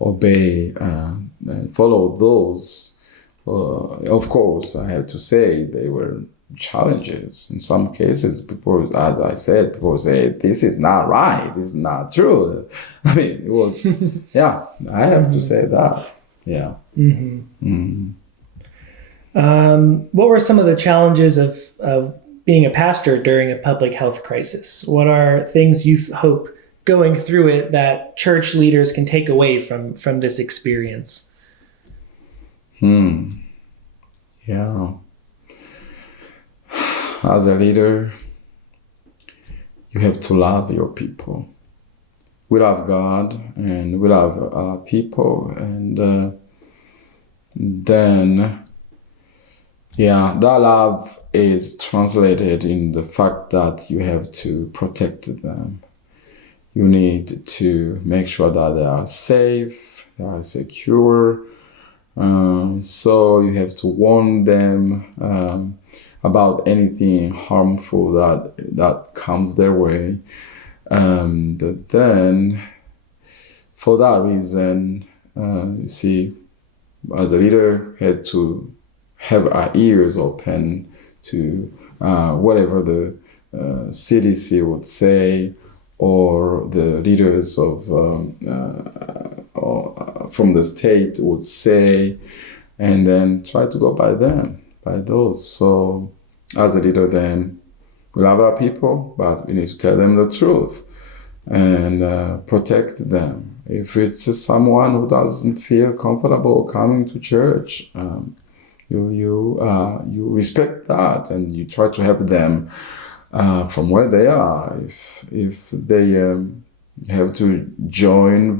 obey and follow those. Of course, I have to say they were challenges. In some cases, people, as I said, people say, this is not right, this is not true. I mean, it was, I have to say that. Yeah. Mm-hmm. Mm-hmm. What were some of the challenges of being a pastor during a public health crisis? What are things you hope going through it that church leaders can take away from this experience? Yeah. As a leader, you have to love your people. We love God and we love our people, and then that love is translated in the fact that you have to protect them. You need to make sure that they are safe, they are secure. So you have to warn them about anything harmful that comes their way. Then, for that reason, you see, as a leader, had to have our ears open to whatever the CDC would say, or the leaders of from the state would say, and then try to go by those. So as a leader, then we love our people, but we need to tell them the truth and protect them. If it's someone who doesn't feel comfortable coming to church, you respect that, and you try to help them from where they are. If they have to join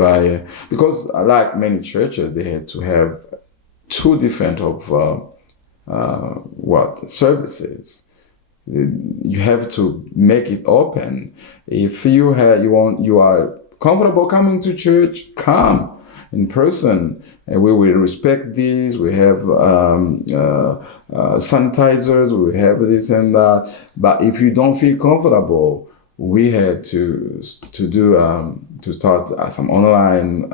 because like many churches, they had to have two different services. You have to make it open. If you are comfortable coming to church, come in person, and we will respect these. We have sanitizers, we have this and that. But if you don't feel comfortable, we had to start some online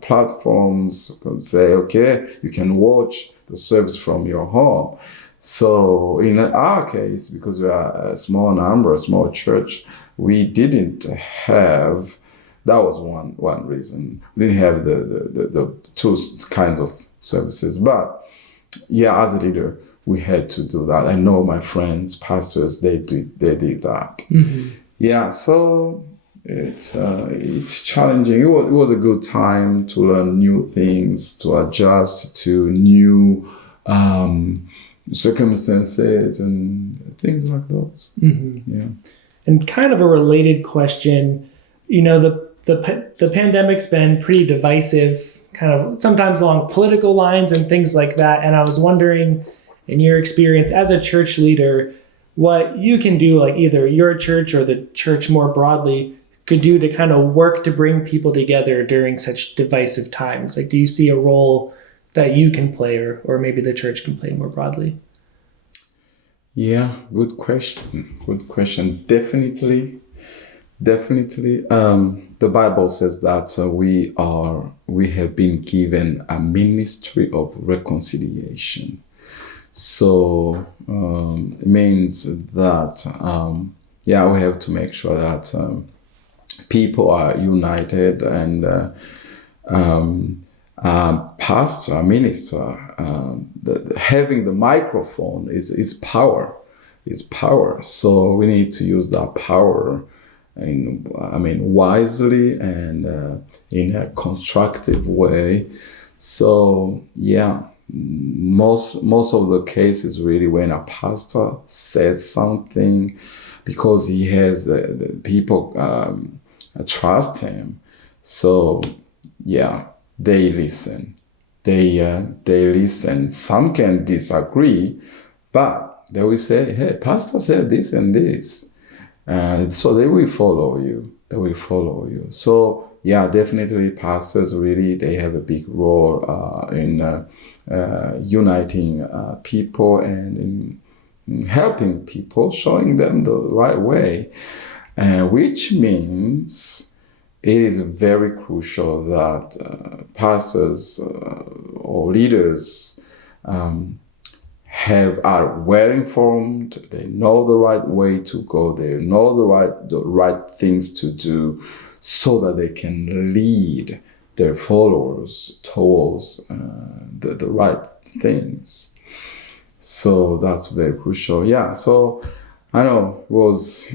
platforms. Say, okay, you can watch the service from your home. So in our case, because we are a small church, we didn't have. That was one reason. We didn't have the two kinds of services. But as a leader, we had to do that. I know my friends, pastors, they did that. Mm-hmm. So it's challenging. It was a good time to learn new things, to adjust to new circumstances and things like those. Mm-hmm. Yeah. And kind of a related question, the pandemic's been pretty divisive, kind of sometimes along political lines and things like that. And I was wondering, in your experience as a church leader, what you can do, like either your church or the church more broadly could do to kind of work to bring people together during such divisive times. Like, do you see a role that you can play, or maybe the church can play more broadly? Yeah, good question. Definitely. The Bible says that we have been given a ministry of reconciliation. So it means that, we have to make sure that people are united, and pastor, minister, having the microphone is power. Is power. So we need to use that power, wisely and in a constructive way. So most of the cases really when a pastor says something, because he has the people trust him. So they listen. They listen. Some can disagree, but they will say, "Hey, pastor said this and this," so they will follow you. So definitely, pastors really they have a big role in uniting people and in helping people, showing them the right way, which means it is very crucial that pastors or leaders are well informed. They know the right way to go. They know the right things to do, so that they can lead their followers towards the right things. So that's very crucial. So I know it was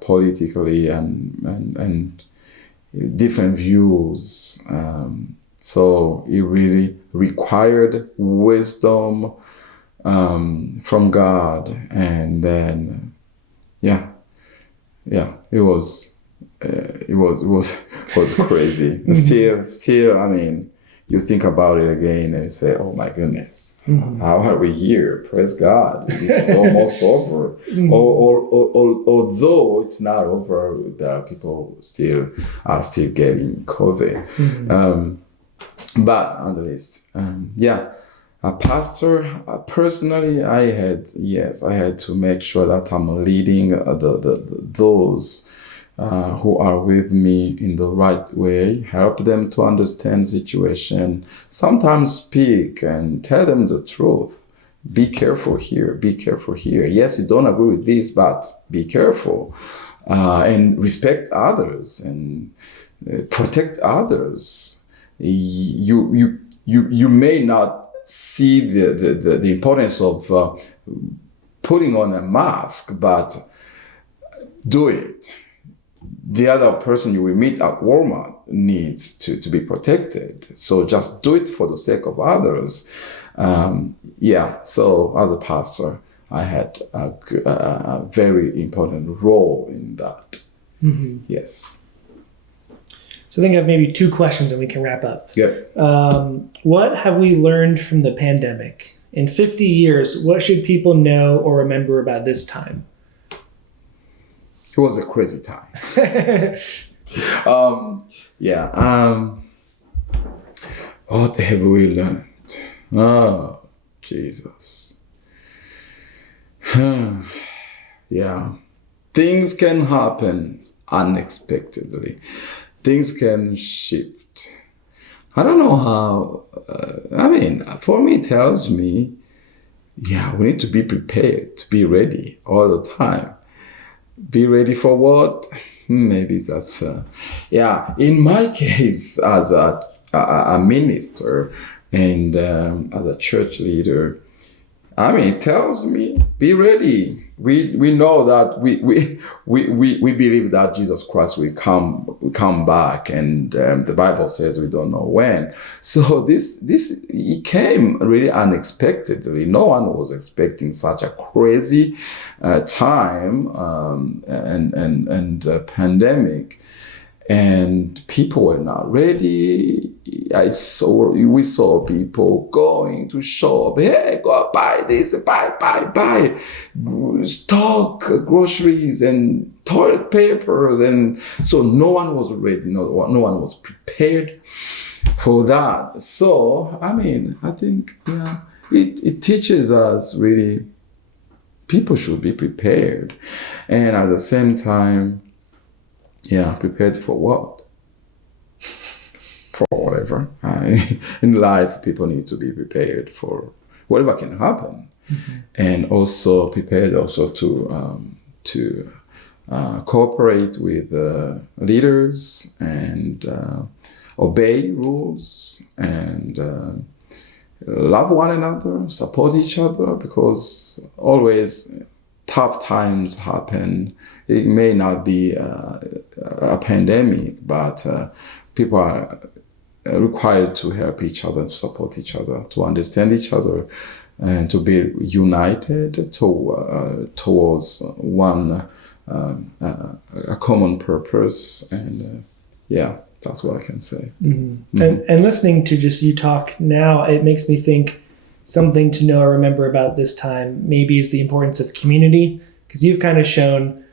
politically and different views. So it really required wisdom from God, and then it was crazy. Still, you think about it again and say, "Oh my goodness, how are we here? Praise God, this is almost over." Although it's not over, there are people still getting COVID. But at least, a pastor, personally, I had to make sure that I'm leading those who are with me in the right way, help them to understand the situation, sometimes speak and tell them the truth. Be careful here, be careful here. Yes, you don't agree with this, but be careful. And respect others and protect others. You may not see the importance of putting on a mask, but do it. The other person you will meet at Walmart needs to be protected. So just do it for the sake of others. So as a pastor, I had a very important role in that. Mm-hmm. Yes. So I think I have maybe 2 questions and we can wrap up. Yeah. What have we learned from the pandemic? In 50 years, what should people know or remember about this time? It was a crazy time. What have we learned? Oh, Jesus. Things can happen unexpectedly. Things can shift. I don't know how, for me, it tells me, we need to be prepared, to be ready all the time. Be ready for what? Maybe that's, in my case, as a minister and as a church leader, it tells me, be ready. We know that we believe that Jesus Christ will come back, and the Bible says we don't know when. So this it came really unexpectedly. No one was expecting such a crazy time and pandemic. And people were not ready. We saw people going to shop. Hey, go buy this, buy. Stock groceries and toilet paper. And so no one was ready. No one was prepared for that. So, I think, it teaches us really, people should be prepared. And at the same time, prepared for what? For whatever. In life, people need to be prepared for whatever can happen. and also prepared also to cooperate with leaders and obey rules and love one another, support each other, because always tough times happen. It may not be a pandemic, but people are required to help each other, to support each other, to understand each other, and to be united towards one a common purpose. And that's what I can say. Mm-hmm. And listening to just you talk now, it makes me think something to know or remember about this time maybe is the importance of community, because you've kind of shown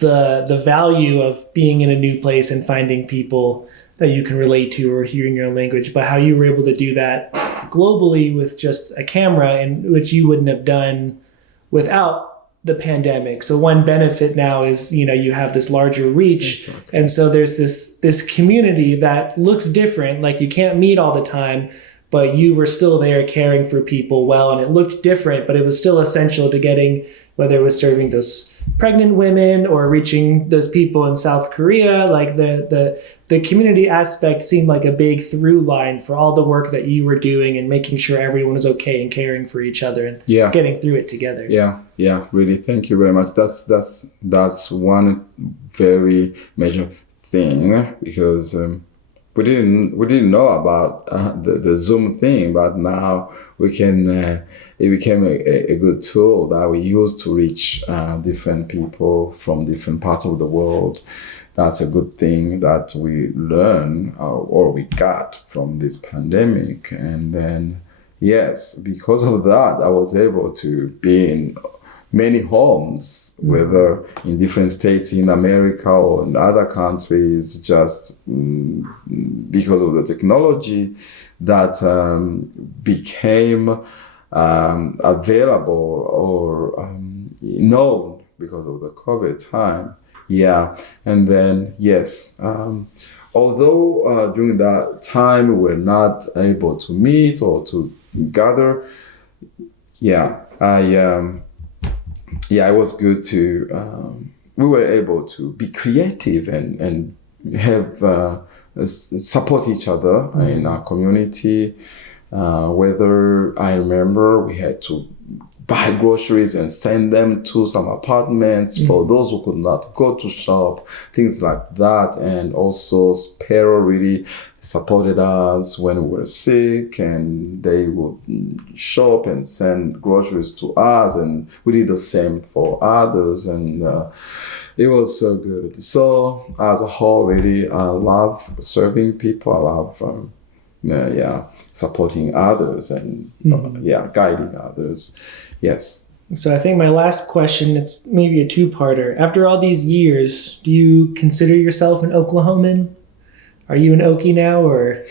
the value of being in a new place and finding people that you can relate to or hearing your own language, but how you were able to do that globally with just a camera, and which you wouldn't have done without the pandemic. So one benefit now is, you have this larger reach. Exactly. And so there's this community that looks different, like you can't meet all the time, but you were still there caring for people well, and it looked different, but it was still essential to getting, whether it was serving those pregnant women or reaching those people in South Korea, like the community aspect seemed like a big through line for all the work that you were doing and making sure everyone was okay and caring for each other and getting through it together. Yeah, really. Thank you very much. That's one very major thing, because we didn't know about the Zoom thing, but now we can. It became a good tool that we use to reach different people from different parts of the world. That's a good thing that we learn or we got from this pandemic. And then, yes, because of that, I was able to be in many homes, whether in different states in America or in other countries, just because of the technology that became available or known because of the COVID time. Yeah, and then, yes, although during that time we were not able to meet or to gather, it was good to, we were able to be creative and have support each other in our community. Whether I remember we had to buy groceries and send them to some apartments for those who could not go to shop, things like that. And also Spero really supported us when we were sick, and they would shop and send groceries to us, and we did the same for others, and it was so good. So as a whole, really, I love serving people. I love supporting others and guiding others. Yes. So I think my last question, it's maybe a two-parter. After all these years, do you consider yourself an Oklahoman? Are you an Okie now, or?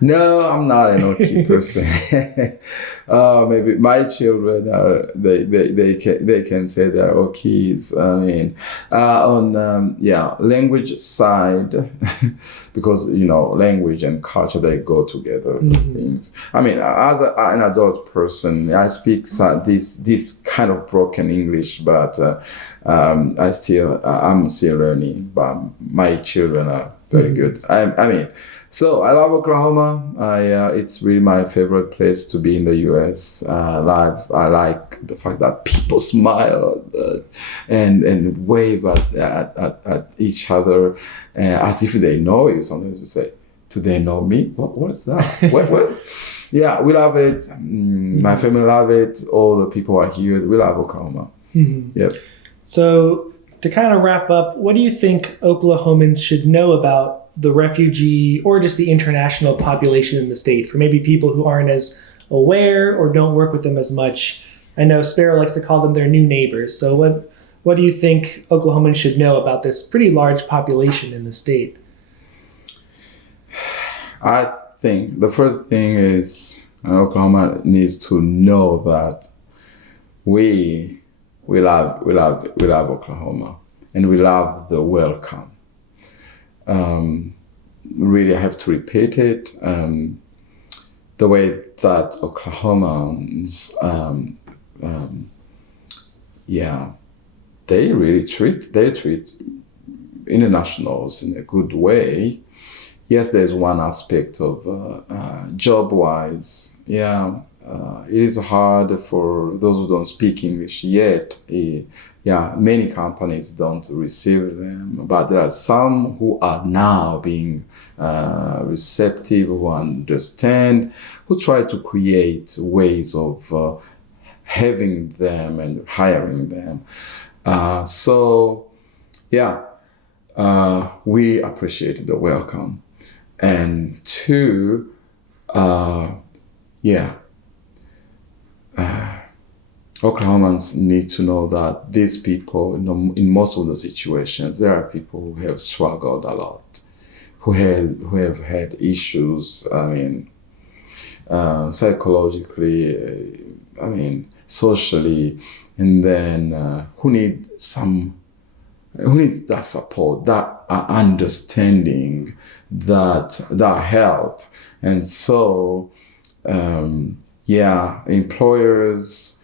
No, I'm not an Okie person. Maybe my children are. They can say they're Okies. I mean, on language side, because language and culture, they go together. Things. I mean, as an adult person, I speak this kind of broken English, but I'm still learning. But my children are very good. I mean, so I love Oklahoma. It's really my favorite place to be in the U.S. I like the fact that people smile and wave at each other as if they know you. Sometimes you say, "Do they know me? What is that? What?" Yeah, we love it. My family love it. All the people are here. We love Oklahoma. Yep. So to kind of wrap up, what do you think Oklahomans should know about the refugee or just the international population in the state, for maybe people who aren't as aware or don't work with them as much? I know Spero likes to call them their new neighbors. So what do you think Oklahomans should know about this pretty large population in the state? I think the first thing is Oklahoma needs to know that we love Oklahoma, and we love the welcome. Really, I have to repeat it. the way that Oklahomans, they treat internationals in a good way. Yes, there's one aspect of job-wise. It is hard for those who don't speak English yet. Many companies don't receive them, but there are some who are now being receptive, who understand, who try to create ways of having them and hiring them. We appreciate the welcome. And two, Oklahomans need to know that these people, in most of the situations, there are people who have struggled a lot, who have had issues, psychologically, socially, and then who need that support, that understanding, that help. And so, employers,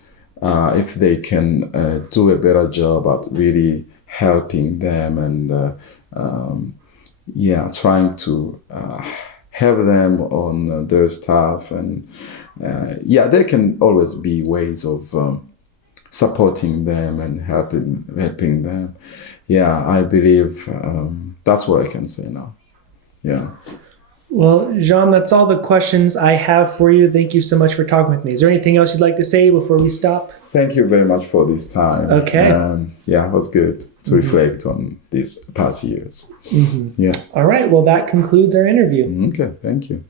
if they can do a better job at really helping them and trying to have them on their staff, and there can always be ways of supporting them and helping them. I believe that's what I can say now. Well, Jean, that's all the questions I have for you. Thank you so much for talking with me. Is there anything else you'd like to say before we stop? Thank you very much for this time. Okay. It was good to reflect on these past years. All right. Well, that concludes our interview. Okay. Thank you.